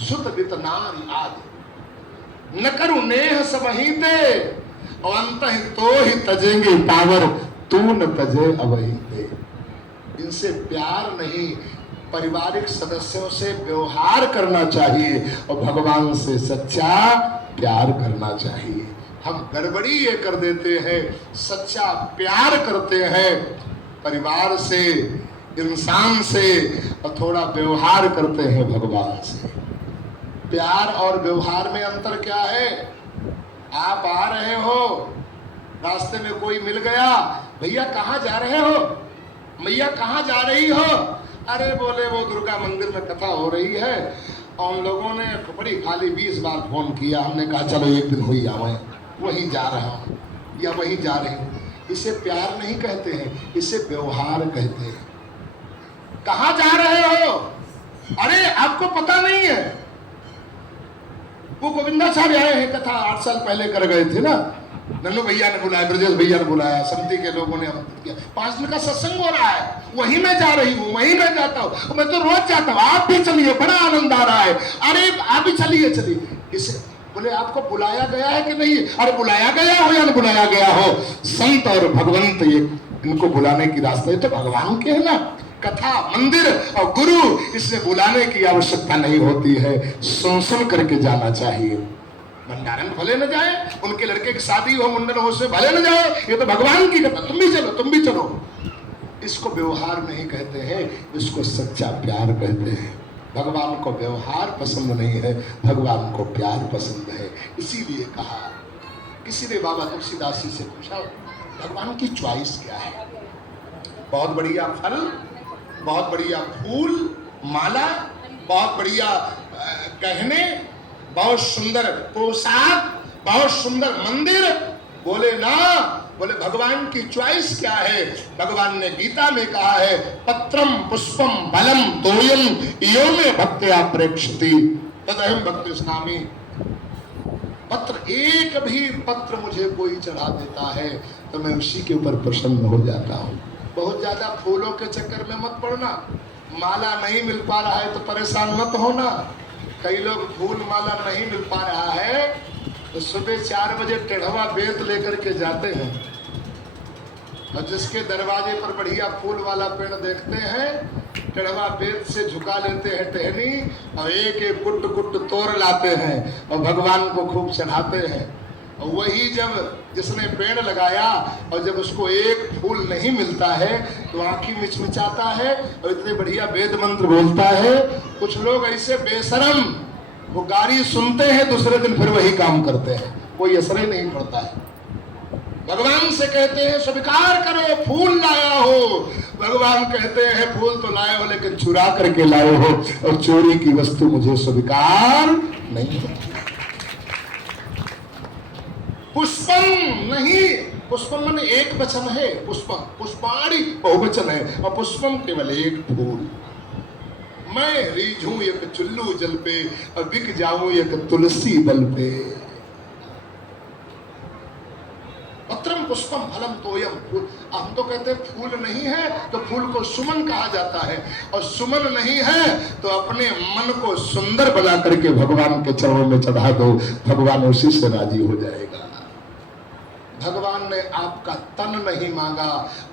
सुत बित नारी आदि न करो नेह सब हिते। और अंत तो ही तजेंगे पावर तू न तजे अवहिते। इनसे प्यार नहीं, पारिवारिक सदस्यों से व्यवहार करना चाहिए और भगवान से सच्चा प्यार करना चाहिए। हम गड़बड़ी ये कर देते हैं, सच्चा प्यार करते हैं परिवार से, इंसान से, और थोड़ा व्यवहार करते हैं भगवान से। प्यार और व्यवहार में अंतर क्या है? आप आ रहे हो, रास्ते में कोई मिल गया, भैया कहाँ जा रहे हो, मैया कहाँ जा रही हो? अरे बोले वो दुर्गा मंदिर में कथा हो रही है। और उन लोगों ने बड़ी खाली 20 बार फोन किया। हमने कहा चलो एक दिन हुई आवे, वहीं जा रहा हूँ या वहीं जा रही हूँ। इसे प्यार नहीं कहते हैं, इसे व्यवहार कहते हैं। कहाँ जा रहे हो? अरे आपको पता नहीं है, वो गोविंदाचार्य आए हैं, कथा 8 साल पहले कर गए थे ना। नन्नू भैया ने बुलाया, ब्रजेश भैया ने बुलाया, समिति के लोगों ने आमंत्रित किया। 5 दिन का सत्संग हो रहा है, वहीं मैं जा रही हूँ, वहीं मैं जाता हूँ। मैं तो रोज जाता हूँ, आप भी चलिए, बड़ा आनंद आ रहा है। अरे आप भी चलिए चलिए। इसे बोले आपको बुलाया गया है कि नहीं? अरे बुलाया गया हो या न बुलाया गया हो, संत और भगवंत ये इनको बुलाने की रास्ता है तो भगवान के है ना। कथा, मंदिर और गुरु, इससे बुलाने की आवश्यकता नहीं होती है, सुन करके जाना चाहिए। भंडारण भले न जाए, उनके लड़के की शादी हो, मुंडन हो, से भले न जाए, ये तो भगवान की कथा, तुम भी चलो, तुम भी चलो। इसको व्यवहार नहीं कहते हैं, इसको सच्चा प्यार कहते हैं। भगवान को व्यवहार पसंद नहीं है, भगवान को प्यार पसंद है। इसीलिए कहा, किसी ने बाबा तुलसीदास जी से पूछा भगवान की चॉइस क्या है? बहुत बढ़िया फल, बहुत बढ़िया फूल माला, बहुत बढ़िया गहने, बहुत सुंदर पोशाक, बहुत सुंदर मंदिर। बोले ना, बोले भगवान की चॉइस क्या है? भगवान ने गीता में कहा है पत्रम पुष्पम फलम तोयम यो में भक्त्या प्रेक्षति तदहम भक्ति स्नामी। पत्र, एक भी पत्र मुझे कोई चढ़ा देता है तो मैं उसी के ऊपर प्रसन्न हो जाता हूँ। बहुत ज्यादा फूलों के चक्कर में मत पड़ना। माला नहीं मिल पा रहा है तो परेशान मत होना। कई लोग फूल माला नहीं मिल पा रहा है तो सुबह 4 बजे टेढ़वा बेत लेकर के जाते हैं और जिसके दरवाजे पर बढ़िया फूल वाला पेड़ देखते हैं, टेढ़वा बेत से झुका लेते हैं टहनी और एक एक गुट गुट तोड़ लाते हैं और भगवान को खूब चढ़ाते हैं। और वही जब जिसने पेड़ लगाया और जब उसको एक फूल नहीं मिलता है तो आंखी मिचमिचाता है और इतने बढ़िया वेद मंत्र बोलता है। कुछ लोग ऐसे बेशरम, वो गाली सुनते हैं, दूसरे दिन फिर वही काम करते हैं, कोई असर ही नहीं पड़ता है। भगवान से कहते हैं स्वीकार करो, फूल लाया हो। भगवान कहते हैं फूल तो लाए हो लेकिन चुरा करके लाए हो और चोरी की वस्तु मुझे स्वीकार नहीं है। पुष्पम नहीं, पुष्पम माने एक वचन है, पुष्पम, पुष्पाणी बहुवचन है और पुष्पम केवल एक फूल। मैं रीझूं एक चुल्लू जल पे और बिक जाऊं एक तुलसी बल पे। पत्रम पुष्पम फलम तोयम। हम तो कहते हैं फूल नहीं है तो फूल को सुमन कहा जाता है, और सुमन नहीं है तो अपने मन को सुंदर बना करके भगवान के चरणों में चढ़ा दो, भगवान उसी से राजी हो जाएगा। भगवान ने आपका तन नहीं मांगा,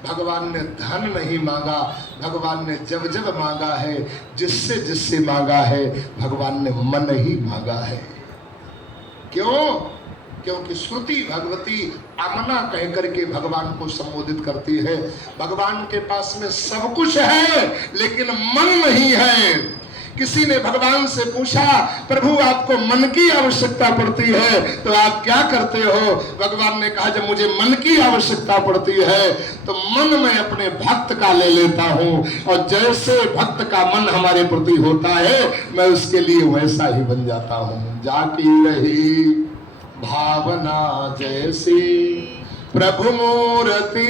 भगवान ने धन नहीं मांगा, भगवान ने जब जब मांगा है, जिससे जिससे मांगा है, भगवान ने मन ही मांगा है। क्यों? क्योंकि श्रुति भगवती आमना कह करके भगवान को संबोधित करती है। भगवान के पास में सब कुछ है लेकिन मन नहीं है। किसी ने भगवान से पूछा, प्रभु आपको मन की आवश्यकता पड़ती है तो आप क्या करते हो? भगवान ने कहा, जब मुझे मन की आवश्यकता पड़ती है तो मन में अपने भक्त का ले लेता हूं, और जैसे भक्त का मन हमारे प्रति होता है मैं उसके लिए वैसा ही बन जाता हूं। जाकी रही भावना जैसी प्रभु मूर्ति,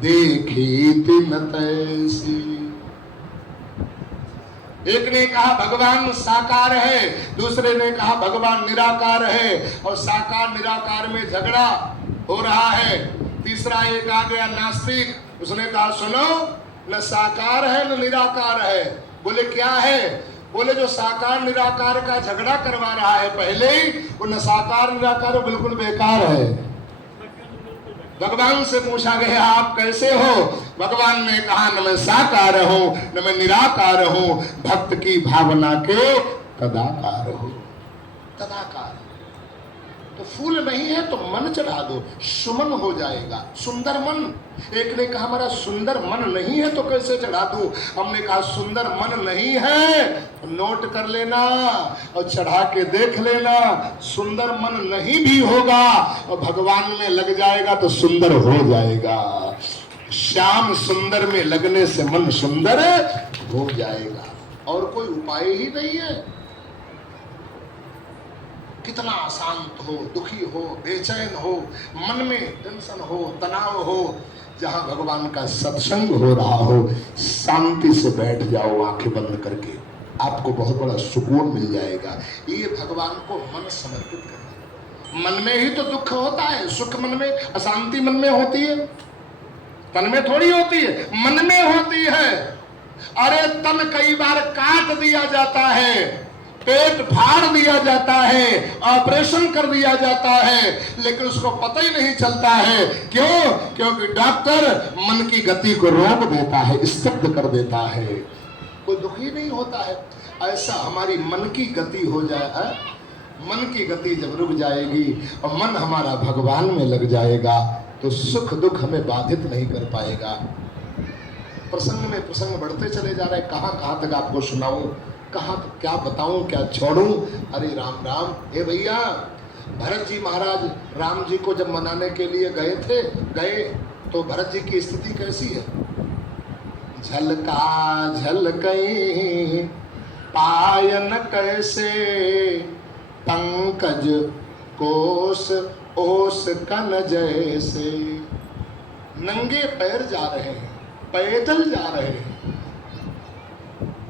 देखी तिन तैसी। एक ने कहा भगवान साकार है, दूसरे ने कहा भगवान निराकार है, और साकार निराकार में झगड़ा हो रहा है। तीसरा एक आ गया नास्तिक, उसने कहा सुनो, न साकार है न निराकार है। बोले क्या है? बोले जो साकार निराकार का झगड़ा करवा रहा है पहले ही, वो न साकार निराकार बिल्कुल बेकार है। भगवान से पूछा गया आप कैसे हो? भगवान ने कहा न मैं साकार हूं न मैं निराकार हूं, भक्त की भावना के तदाकार हूं। तदाकार तो फूल नहीं है तो मन चढ़ा दो, सुमन हो जाएगा, सुंदर मन। एक ने कहा हमारा सुंदर मन नहीं है तो कैसे चढ़ा दूं? हमने कहा सुंदर मन नहीं है, नोट कर लेना और चढ़ा के देख लेना। सुंदर मन नहीं भी होगा और भगवान में लग जाएगा तो सुंदर हो जाएगा। श्याम सुंदर में लगने से मन सुंदर हो जाएगा, और कोई उपाय ही नहीं है। कितना अशांत हो, दुखी हो, बेचैन हो, मन में टेंशन हो, तनाव हो, जहां भगवान का सत्संग हो रहा हो, शांति से बैठ जाओ आंखें बंद करके, आपको बहुत बड़ा सुकून मिल जाएगा। ये भगवान को मन समर्पित करना। मन में ही तो दुख होता है, सुख मन में, अशांति मन में होती है, तन में थोड़ी होती है, मन में होती है। अरे तन कई बार काट दिया जाता है, पेट फाड़ दिया जाता है, ऑपरेशन कर दिया जाता है, लेकिन उसको पता ही नहीं चलता है। क्यों? क्योंकि डॉक्टर मन की गति को रोक देता है, स्तब्ध कर देता है, कोई दुखी नहीं होता है। ऐसा हमारी मन की गति हो जाए, मन की गति जब रुक जाएगी और मन हमारा भगवान में लग जाएगा तो सुख दुख हमें बाधित नहीं कर पाएगा। प्रसंग में प्रसंग बढ़ते चले जा रहे, कहां तक आपको सुनाऊं, कहां क्या बताऊं, क्या छोड़ूं। अरे राम राम। हे भैया, भरत जी महाराज राम जी को जब मनाने के लिए गए तो भरत जी की स्थिति कैसी है? झलका झलकई पायन कैसे, पंकज कोस ओस कन जैसे। नंगे पैर जा रहे हैं, पैदल जा रहे हैं।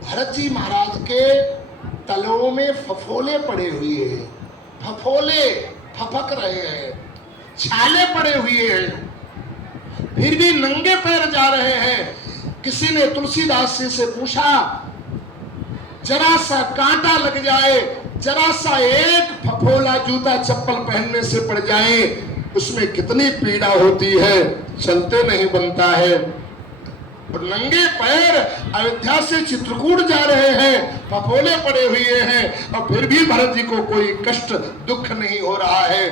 भरत जी महाराज के तलवों में फफोले पड़े हुए हैं, फफोले फपक रहे हैं, छाले पड़े हुए हैं, फिर भी नंगे पैर जा रहे हैं। किसी ने तुलसीदास जी से पूछा, जरा सा कांटा लग जाए, जरा सा एक फफोला जूता चप्पल पहनने से पड़ जाए, उसमें कितनी पीड़ा होती है, चलते नहीं बनता है। और नंगे पैर अयोध्या से चित्रकूट जा रहे हैं, फफोले पड़े हुए हैं, और फिर भी भरत जी को कोई कष्ट दुख नहीं हो रहा है।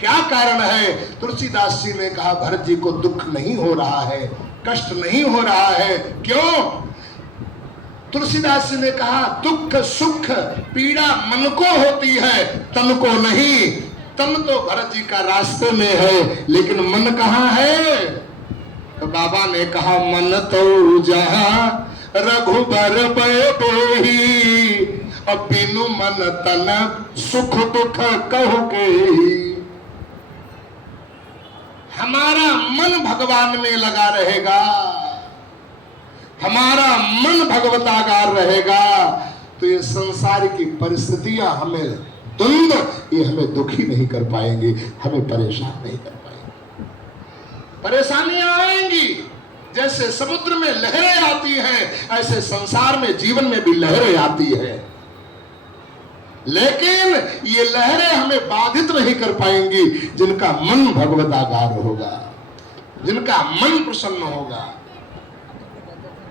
क्या कारण है? तुलसीदास जी ने कहा भरत जी को दुख नहीं हो रहा है, कष्ट नहीं हो रहा है। क्यों? तुलसीदास जी ने कहा दुख सुख पीड़ा मन को होती है, तन को नहीं। तन तो भरत जी का रास्ते में है, लेकिन मन कहाँ है? तो बाबा ने कहा मन तो जहां रघुबर बेही, अब बिनु मन तन सुख दुख कहोगे। हमारा मन भगवान में लगा रहेगा, हमारा मन भगवतागार रहेगा, तो ये संसार की परिस्थितियां हमें द्वंद, ये हमें दुखी नहीं कर पाएंगे, हमें परेशान नहीं कर पाएंगे। परेशानियां आएंगी, जैसे समुद्र में लहरें आती हैं, ऐसे संसार में जीवन में भी लहरें आती है, लेकिन ये लहरें हमें बाधित नहीं कर पाएंगी जिनका मन भगवतागार होगा, जिनका मन प्रसन्न होगा।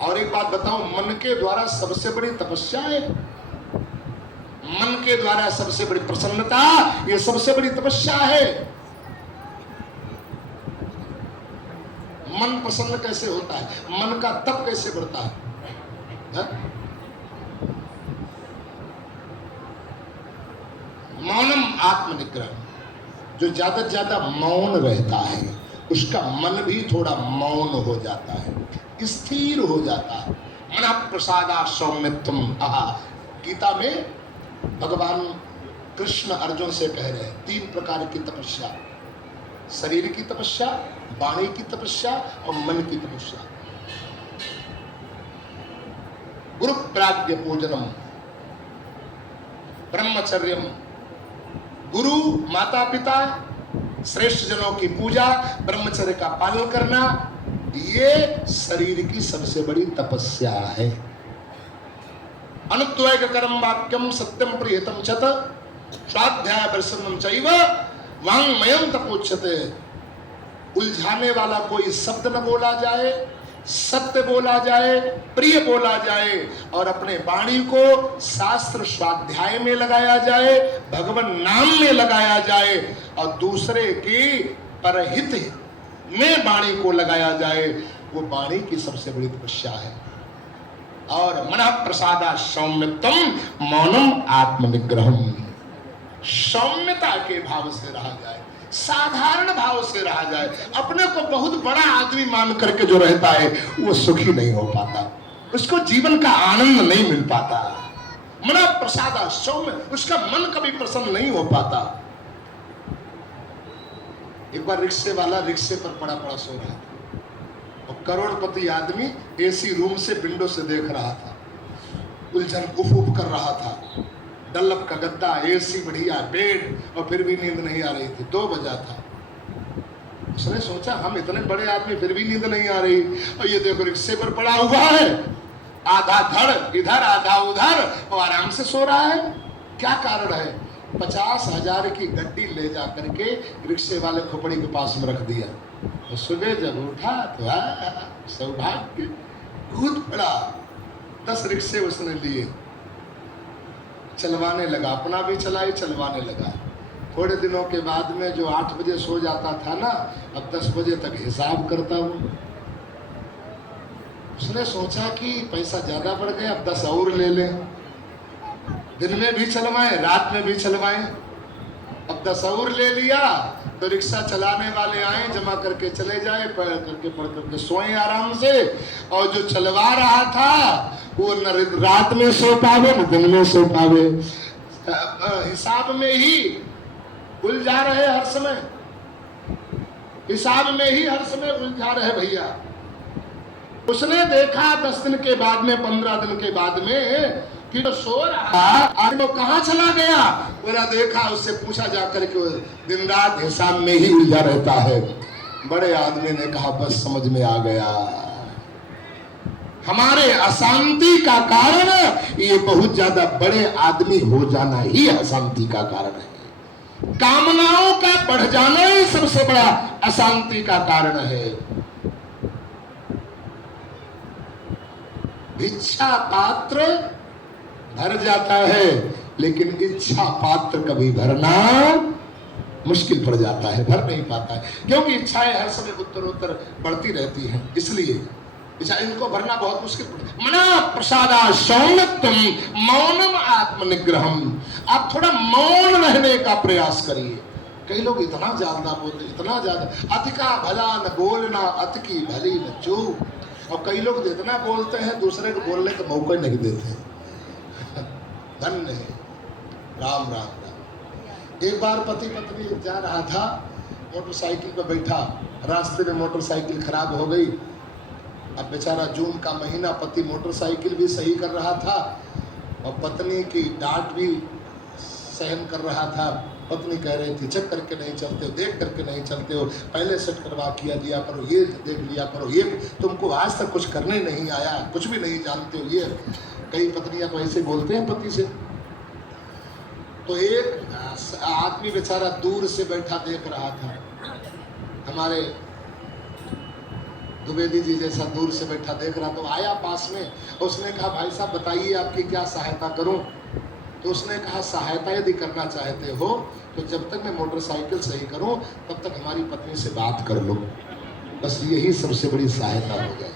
और एक बात बताऊं, मन के द्वारा सबसे बड़ी तपस्या है, मन के द्वारा सबसे बड़ी प्रसन्नता, ये सबसे बड़ी तपस्या है। मन प्रसन्न कैसे होता है? मन का तप कैसे बढ़ता है? आत्मनिग्रह। जो ज्यादा से ज्यादा मौन रहता है उसका मन भी थोड़ा मौन हो जाता है, स्थिर हो जाता है। मन प्रसादा सौम्यत्वम। गीता में भगवान कृष्ण अर्जुन से कह रहे हैं 3 प्रकार की तपस्या, शरीर की तपस्या, वाणी की तपस्या और मन की तपस्या। गुरु प्राज्ञ पूजनम, ब्रह्मचर्यम, गुरु माता पिता श्रेष्ठ जनों की पूजा, ब्रह्मचर्य का पालन करना, ये शरीर की सबसे बड़ी तपस्या है। अनुद्वैक कर्म वाक्यम सत्यम प्रियतम चत स्वाध्याय दर्शनम चैव वांगमयम तपोच्यते। उलझाने वाला कोई शब्द न बोला जाए, सत्य बोला जाए, प्रिय बोला जाए और अपने वाणी को शास्त्र स्वाध्याय में लगाया जाए, भगवान नाम में लगाया जाए और दूसरे की परहित में वाणी को लगाया जाए। वो वाणी की सबसे बड़ी तपस्या है। और मन प्रसादा सौम्यतम मौनम आत्मनिग्रहम। सौम्यता के भाव से रहा जाए, साधारण भाव से रहा जाए। अपने को बहुत बड़ा आदमी मान करके जो रहता है वो सुखी नहीं हो पाता, उसको जीवन का आनंद नहीं मिल पाता। मन प्रसादा सौम्य, उसका मन कभी प्रसन्न नहीं हो पाता। एक बार रिक्शे वाला रिक्शे पर पड़ा पड़ा सो रहा था और करोड़पति आदमी एसी रूम से विंडो से देख रहा था, उलझन उफ उफ कर रहा था। डल्लप का गद्दा, एसी बढ़िया, बेड, और फिर भी नींद नहीं आ रही थी। 2 बजा था। उसने सोचा हम इतने बड़े आदमी फिर भी नींद नहीं आ रही, और ये देखो रिक्शे पर पड़ा हुआ है, आधा धड़ इधर आधा उधर, और आराम से सो रहा है। क्या कारण है? 50,000 की गड्डी ले जा करके रिक्शे वाले खोपड़ी के पास में रख दिया। तो सुबह जब उठा तो सौभाग्य, कूद पड़ा। 10 रिक्शे उसने लिए, चलवाने लगा, अपना भी चलाई, चलवाने लगा। थोड़े दिनों के बाद में जो 8 बजे सो जाता था ना, अब 10 बजे तक हिसाब करता हूँ। उसने सोचा कि पैसा ज्यादा बढ़ गया, अब 10 और ले लें, दिन में भी चलवाएं रात में भी चलवाएं। अब 10 और ले लिया तो रिक्शा चलाने वाले आए, जमा करके चले जाए, पढ़ करके सोए आराम से। और जो चलवा रहा था वो न रात में सो पावे न दिन में सो पावे, हिसाब में ही उलझा रहे हर समय, हिसाब में ही हर समय उलझा रहे भैया। उसने देखा 10 दिन के बाद में, 15 दिन के बाद में कि तो सो रहा और वो कहाँ चला गया। बोला देखा, उससे पूछा जाकर के दिन रात हिसाब में ही उलझा रहता है। बड़े आदमी ने कहा बस समझ में आ गया, हमारे अशांति का कारण ये बहुत ज्यादा बड़े आदमी हो जाना ही अशांति का कारण है। कामनाओं का बढ़ जाना ही सबसे बड़ा अशांति का कारण है। भिक्षा पात्र भर जाता है लेकिन इच्छा पात्र कभी भरना मुश्किल पड़ जाता है, भर नहीं पाता है, क्योंकि इच्छाएं हर समय उत्तरोत्तर बढ़ती रहती हैं। इसलिए इच्छा इनको भरना बहुत मुश्किल पड़ता है। मना प्रसादा सौम्यत्वम मौनम आत्मनिग्रहम। आप थोड़ा मौन रहने का प्रयास करिए। कई लोग इतना ज्यादा बोलते, इतना ज्यादा, अति का भला न बोलना, अति की भली न चूक। और कई लोग इतना बोलते हैं दूसरे को बोलने का मौका नहीं देते हैं। धन्य है, राम राम राम। एक बार पति पत्नी जा रहा था, मोटरसाइकिल पर बैठा, रास्ते में मोटरसाइकिल खराब हो गई। अब बेचारा जून का महीना, पति मोटरसाइकिल भी सही कर रहा था और पत्नी की डांट भी सहन कर रहा था। पत्नी कह रही थी चेक करके नहीं चलते हो, देख करके नहीं चलते हो, पहले सेट करवा किया दिया करो, ये देख लिया करो, ये तुमको आज तक कुछ करने नहीं आया, कुछ भी नहीं जानते हो। ये कई पत्नियां तो ऐसे बोलते हैं पति से। तो एक आदमी बेचारा दूर से बैठा देख रहा था, हमारे द्विवेदी जी जैसा दूर से बैठा देख रहा। तो आया पास में, उसने कहा भाई साहब बताइए आपकी क्या सहायता करूं। तो उसने कहा सहायता यदि करना चाहते हो तो जब तक मैं मोटरसाइकिल सही करूं तब तक हमारी पत्नी से बात कर लो, बस यही सबसे बड़ी सहायता हो जाए।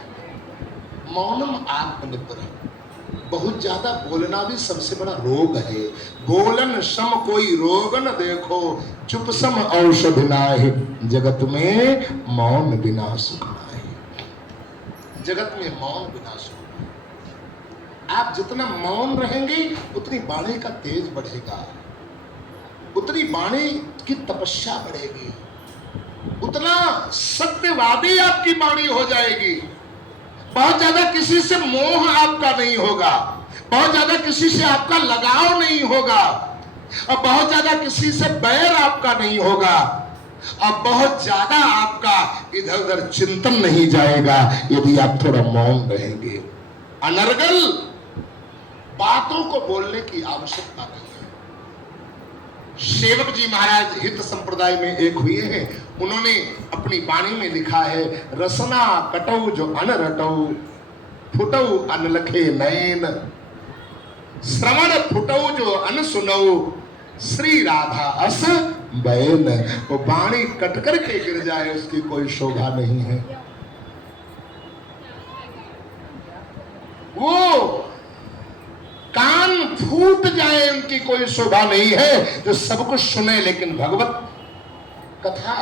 मौनम आत्मनिग्रह। बहुत ज्यादा बोलना भी सबसे बड़ा रोग है। बोलन सम कोई रोग न देखो, चुप सम औषध नाहि, जगत में मौन बिना सुख नाहि। जगत में मौन बिना सुख नाहि। आप जितना मौन रहेंगे उतनी वाणी का तेज बढ़ेगा, उतनी वाणी की तपस्या बढ़ेगी, उतना सत्यवादी आपकी वाणी हो जाएगी। बहुत ज्यादा किसी से मोह आपका नहीं होगा, बहुत ज्यादा किसी से आपका लगाव नहीं होगा, और बहुत ज्यादा किसी से बैर आपका नहीं होगा, और बहुत ज्यादा आपका इधर उधर चिंतन नहीं जाएगा यदि आप थोड़ा मौन रहेंगे। अनर्गल बातों को बोलने की आवश्यकता नहीं है। सेवक जी महाराज हित संप्रदाय में एक हुए हैं, उन्होंने अपनी वाणी में लिखा है, रसना कटौ जो अन रटौ, फुटौ अन लखे नयन, श्रवण फुटौ जो अन सुनौ, श्री राधा अस बैन। वो वाणी कट करके गिर जाए उसकी कोई शोभा नहीं है। वो कान फूट जाए उनकी कोई शोभा नहीं है, जो सब कुछ सुने लेकिन भगवत कथा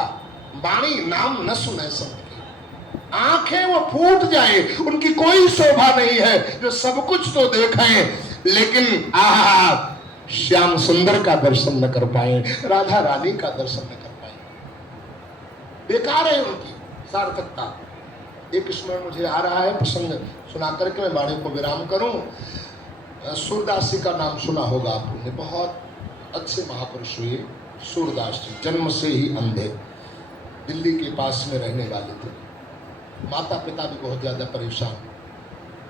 वाणी नाम न सुने सबकी। आंखें वो फूट जाए उनकी कोई शोभा नहीं है, जो सब कुछ तो देखें लेकिन आहा श्याम सुंदर का दर्शन न कर पाए, राधा रानी का दर्शन न कर पाए। बेकार है उनकी सार्थकता। एक स्मरण मुझे आ रहा है, प्रसंग सुना करके मैं वाणी को विराम करूं। सूरदास जी का नाम सुना होगा आपने, बहुत अच्छे महापुरुष हुए सूरदास जी, जन्म से ही अंधे, दिल्ली के पास में रहने वाले थे। माता पिता भी बहुत ज्यादा परेशान,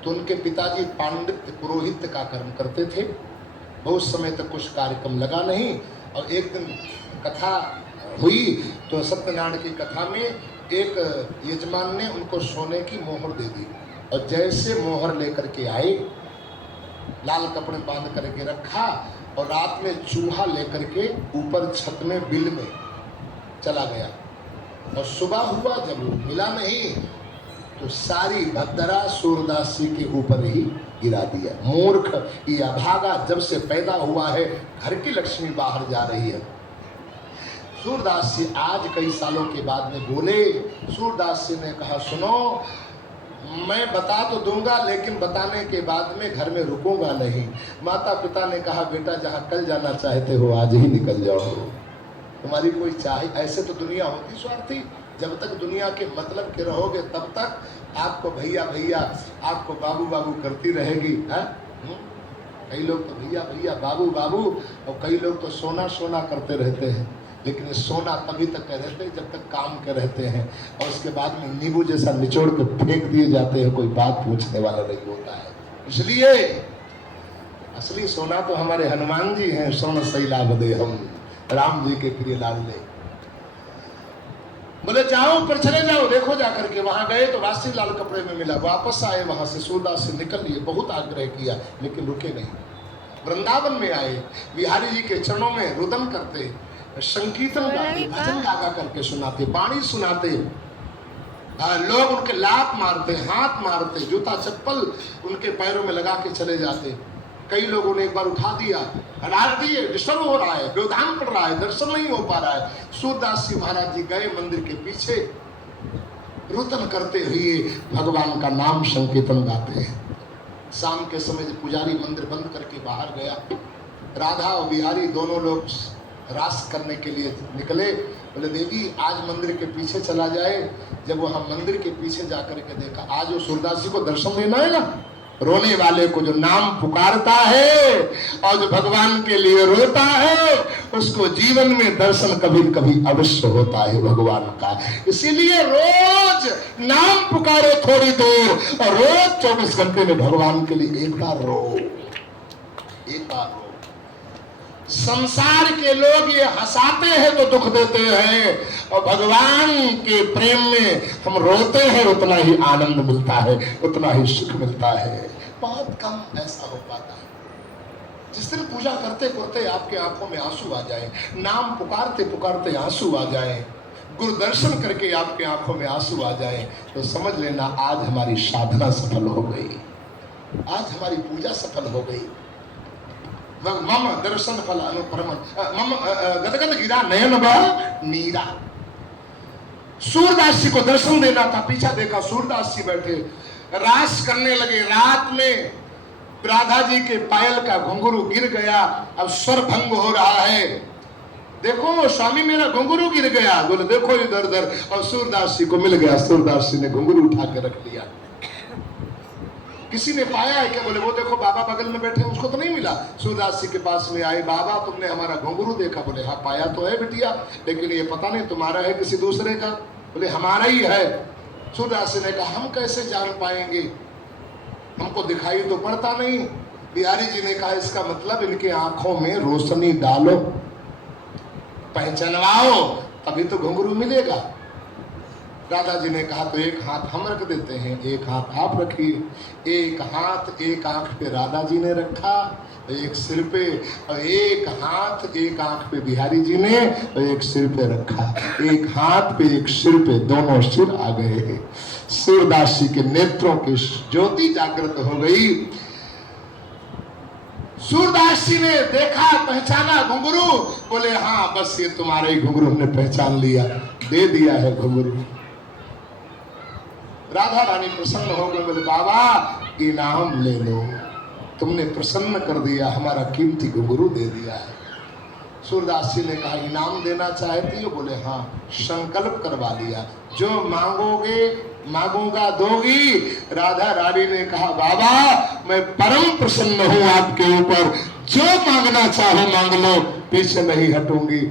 तो उनके पिताजी पांडित्य पुरोहित का कर्म करते थे। बहुत समय तक कुछ कार्यक्रम लगा नहीं, और एक दिन कथा हुई तो सत्यनारायण की कथा में एक यजमान ने उनको सोने की मोहर दे दी, और जैसे मोहर लेकर के आए, लाल कपड़े बांध करके रखा, और रात में चूहा लेकर के ऊपर छत में बिल में चला गया, और सुबह हुआ जब मिला नहीं तो सारी भद्दरा सूरदास जी के ऊपर ही गिरा दिया। मूर्ख, ये अभागा जब से पैदा हुआ है घर की लक्ष्मी बाहर जा रही है। सूरदास जी आज कई सालों के बाद में बोले। सूरदास जी ने कहा, सुनो मैं बता तो दूंगा लेकिन बताने के बाद में घर में रुकूंगा नहीं। माता पिता ने कहा, बेटा जहाँ कल जाना चाहते हो आज ही निकल जाओ, तुम्हारी कोई चाहे। ऐसे तो दुनिया होती स्वार्थी, जब तक दुनिया के मतलब के रहोगे तब तक आपको भैया भैया, आपको बाबू बाबू करती रहेगी। कई लोग तो भैया भैया बाबू बाबू, और कई लोग तो सोना सोना करते रहते हैं, लेकिन सोना तभी तक कह रहते हैं जब तक काम के रहते हैं, और उसके बाद में नींबू जैसा निचोड़ के फेंक दिए जाते हैं, कोई बात पूछने वाला नहीं होता है। इसलिए असली सोना तो हमारे हनुमान जी हैं, सोना सही लाभ दे हम राम जी के प्रिय लाल ने। बोले जाओ ऊपर चले जाओ, देखो जाकर के। वहां गए तो राशि लाल कपड़े में मिला, वापस आए, वहां से सूरदास से निकल लिए, बहुत आग्रह किया लेकिन रुके नहीं। वृंदावन में आए, बिहारी जी के चरणों में रुदन करते, संकीर्तन गाते, भजन गागा करके सुनाते, वाणी सुनाते, लोग उनके लात मारते, हाथ मारते, जूता चप्पल उनके पैरों में लगा के चले जाते। कई लोगों ने एक बार उठा दिया, हटा दिए, डिस्टर्ब हो रहा है, व्यवधान पड़ रहा है, दर्शन नहीं हो पा रहा है। सूरदास जी महाराज जी गए मंदिर के पीछे, रुदन करते हुए भगवान का नाम संकीर्तन गाते हैं। शाम के समय पुजारी मंदिर बंद करके बाहर गया, राधा और बिहारी दोनों लोग रास करने के लिए निकले। बोले देवी आज मंदिर के पीछे चला जाए। जब वहां मंदिर के पीछे जाकर के देखा, आज वो सूरदास जी को दर्शन देना है ना, रोने वाले को जो नाम पुकारता है और जो भगवान के लिए रोता है उसको जीवन में दर्शन कभी कभी अवश्य होता है भगवान का। इसीलिए रोज नाम पुकारो थोड़ी देर, और रोज 24 घंटे में भगवान के लिए एक बार रो, एक बार रो। संसार के लोग ये हंसाते हैं तो दुख देते हैं, और भगवान के प्रेम में हम रोते हैं उतना ही आनंद मिलता है, उतना ही सुख मिलता है। बहुत कम ऐसा हो पाता है। जिस दिन पूजा करते करते आपके आंखों में आंसू आ जाए, नाम पुकारते पुकारते आंसू आ जाए, गुरु दर्शन करके आपके आंखों में आंसू आ जाए, तो समझ लेना आज हमारी साधना सफल हो गई। आज हमारी पूजा सफल हो गई। मम दर्शन फल अनुपरम मम गदगद गिरा नयन बा नीरा। सूरदास जी को दर्शन देना था, पीछा देखा सूरदास जी बैठे रास करने लगे। रात में राधा जी के पायल का घुंघरू गिर गया, अब स्वर भंग हो रहा है। देखो स्वामी मेरा घुंघरू गिर गया। बोले देखो इधर उधर, और सूरदास जी को मिल गया। सूरदास जी ने घुंघरू उठा के रख लिया। किसी ने पाया है क्या? बोले वो देखो बाबा बगल में बैठे, उसको तो नहीं मिला। सूरदास जी के पास में आए, बाबा तुमने हमारा घुंघरू देखा? बोले हाँ पाया तो है बिटिया, लेकिन ये पता नहीं तुम्हारा है किसी दूसरे का। बोले हमारा ही है। सूरदास जी ने कहा हम कैसे जान पाएंगे, हमको दिखाई तो पड़ता नहीं। बिहारी जी ने कहा इसका मतलब इनके आंखों में रोशनी डालो, पहचानवाओ, तभी तो घुंघरू मिलेगा। राधा जी ने कहा तो एक हाथ हम रख देते हैं, एक हाथ आप रखिए। एक हाथ एक आंख पे राधा जी ने रखा, एक सिर पे, और एक हाथ एक आंख पे बिहारी जी ने, और एक सिर पे रखा। एक हाथ पे एक सिर पे, दोनों सिर आ गए। सूरदास जी के नेत्रों की ज्योति जागृत हो गई। सूरदास जी ने देखा, पहचाना घुंघरू। बोले हाँ बस ये तुम्हारे ही घुंघरू, हमने पहचान लिया, दे दिया है घुंघरू। राधा रानी प्रसन्न हो गए। बोले बाबा इनाम ले लो, तुमने प्रसन्न कर दिया, हमारा कीमती घुंघरू दे दिया है। सूरदास जी ने कहा इनाम देना चाहती हो? बोले हाँ। संकल्प करवा लिया, जो मांगोगे मांगूंगा दोगी। राधा रानी ने कहा बाबा मैं परम प्रसन्न हूं आपके ऊपर, जो मांगना चाहो मांग लो, पीछे नहीं हटूंगी।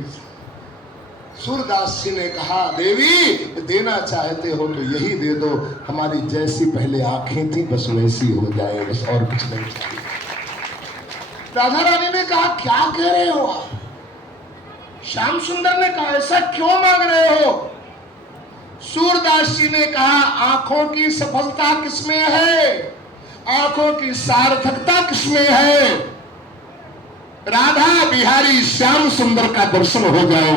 सूरदास जी ने कहा देवी देना चाहते हो तो यही दे दो, हमारी जैसी पहले आंखें थी बस वैसी हो जाए, बस और कुछ नहीं चाहिए। राधा रानी ने कहा क्या कह रहे हो आप? श्याम सुंदर ने कहा ऐसा क्यों मांग रहे हो? सूरदास जी ने कहा आंखों की सफलता किसमें है, आंखों की सार्थकता किसमें है? राधा बिहारी श्याम सुंदर का दर्शन हो जाओ,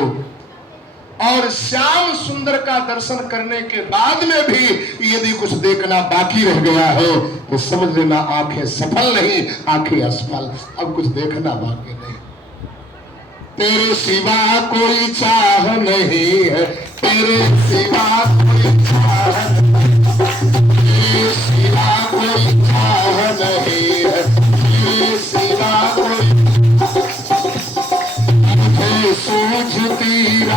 और श्याम सुंदर का दर्शन करने के बाद में भी यदि कुछ देखना बाकी रह गया है तो समझ लेना आंखें सफल नहीं, आंखें असफल। अब कुछ देखना बाकी नहीं। तेरे सिवा कोई चाह नहीं है, तेरे सिवा कोई चाह नहीं, तेरे सिवा कोई चाह नहीं है, तेरे सिवा कोई मुझे सूझती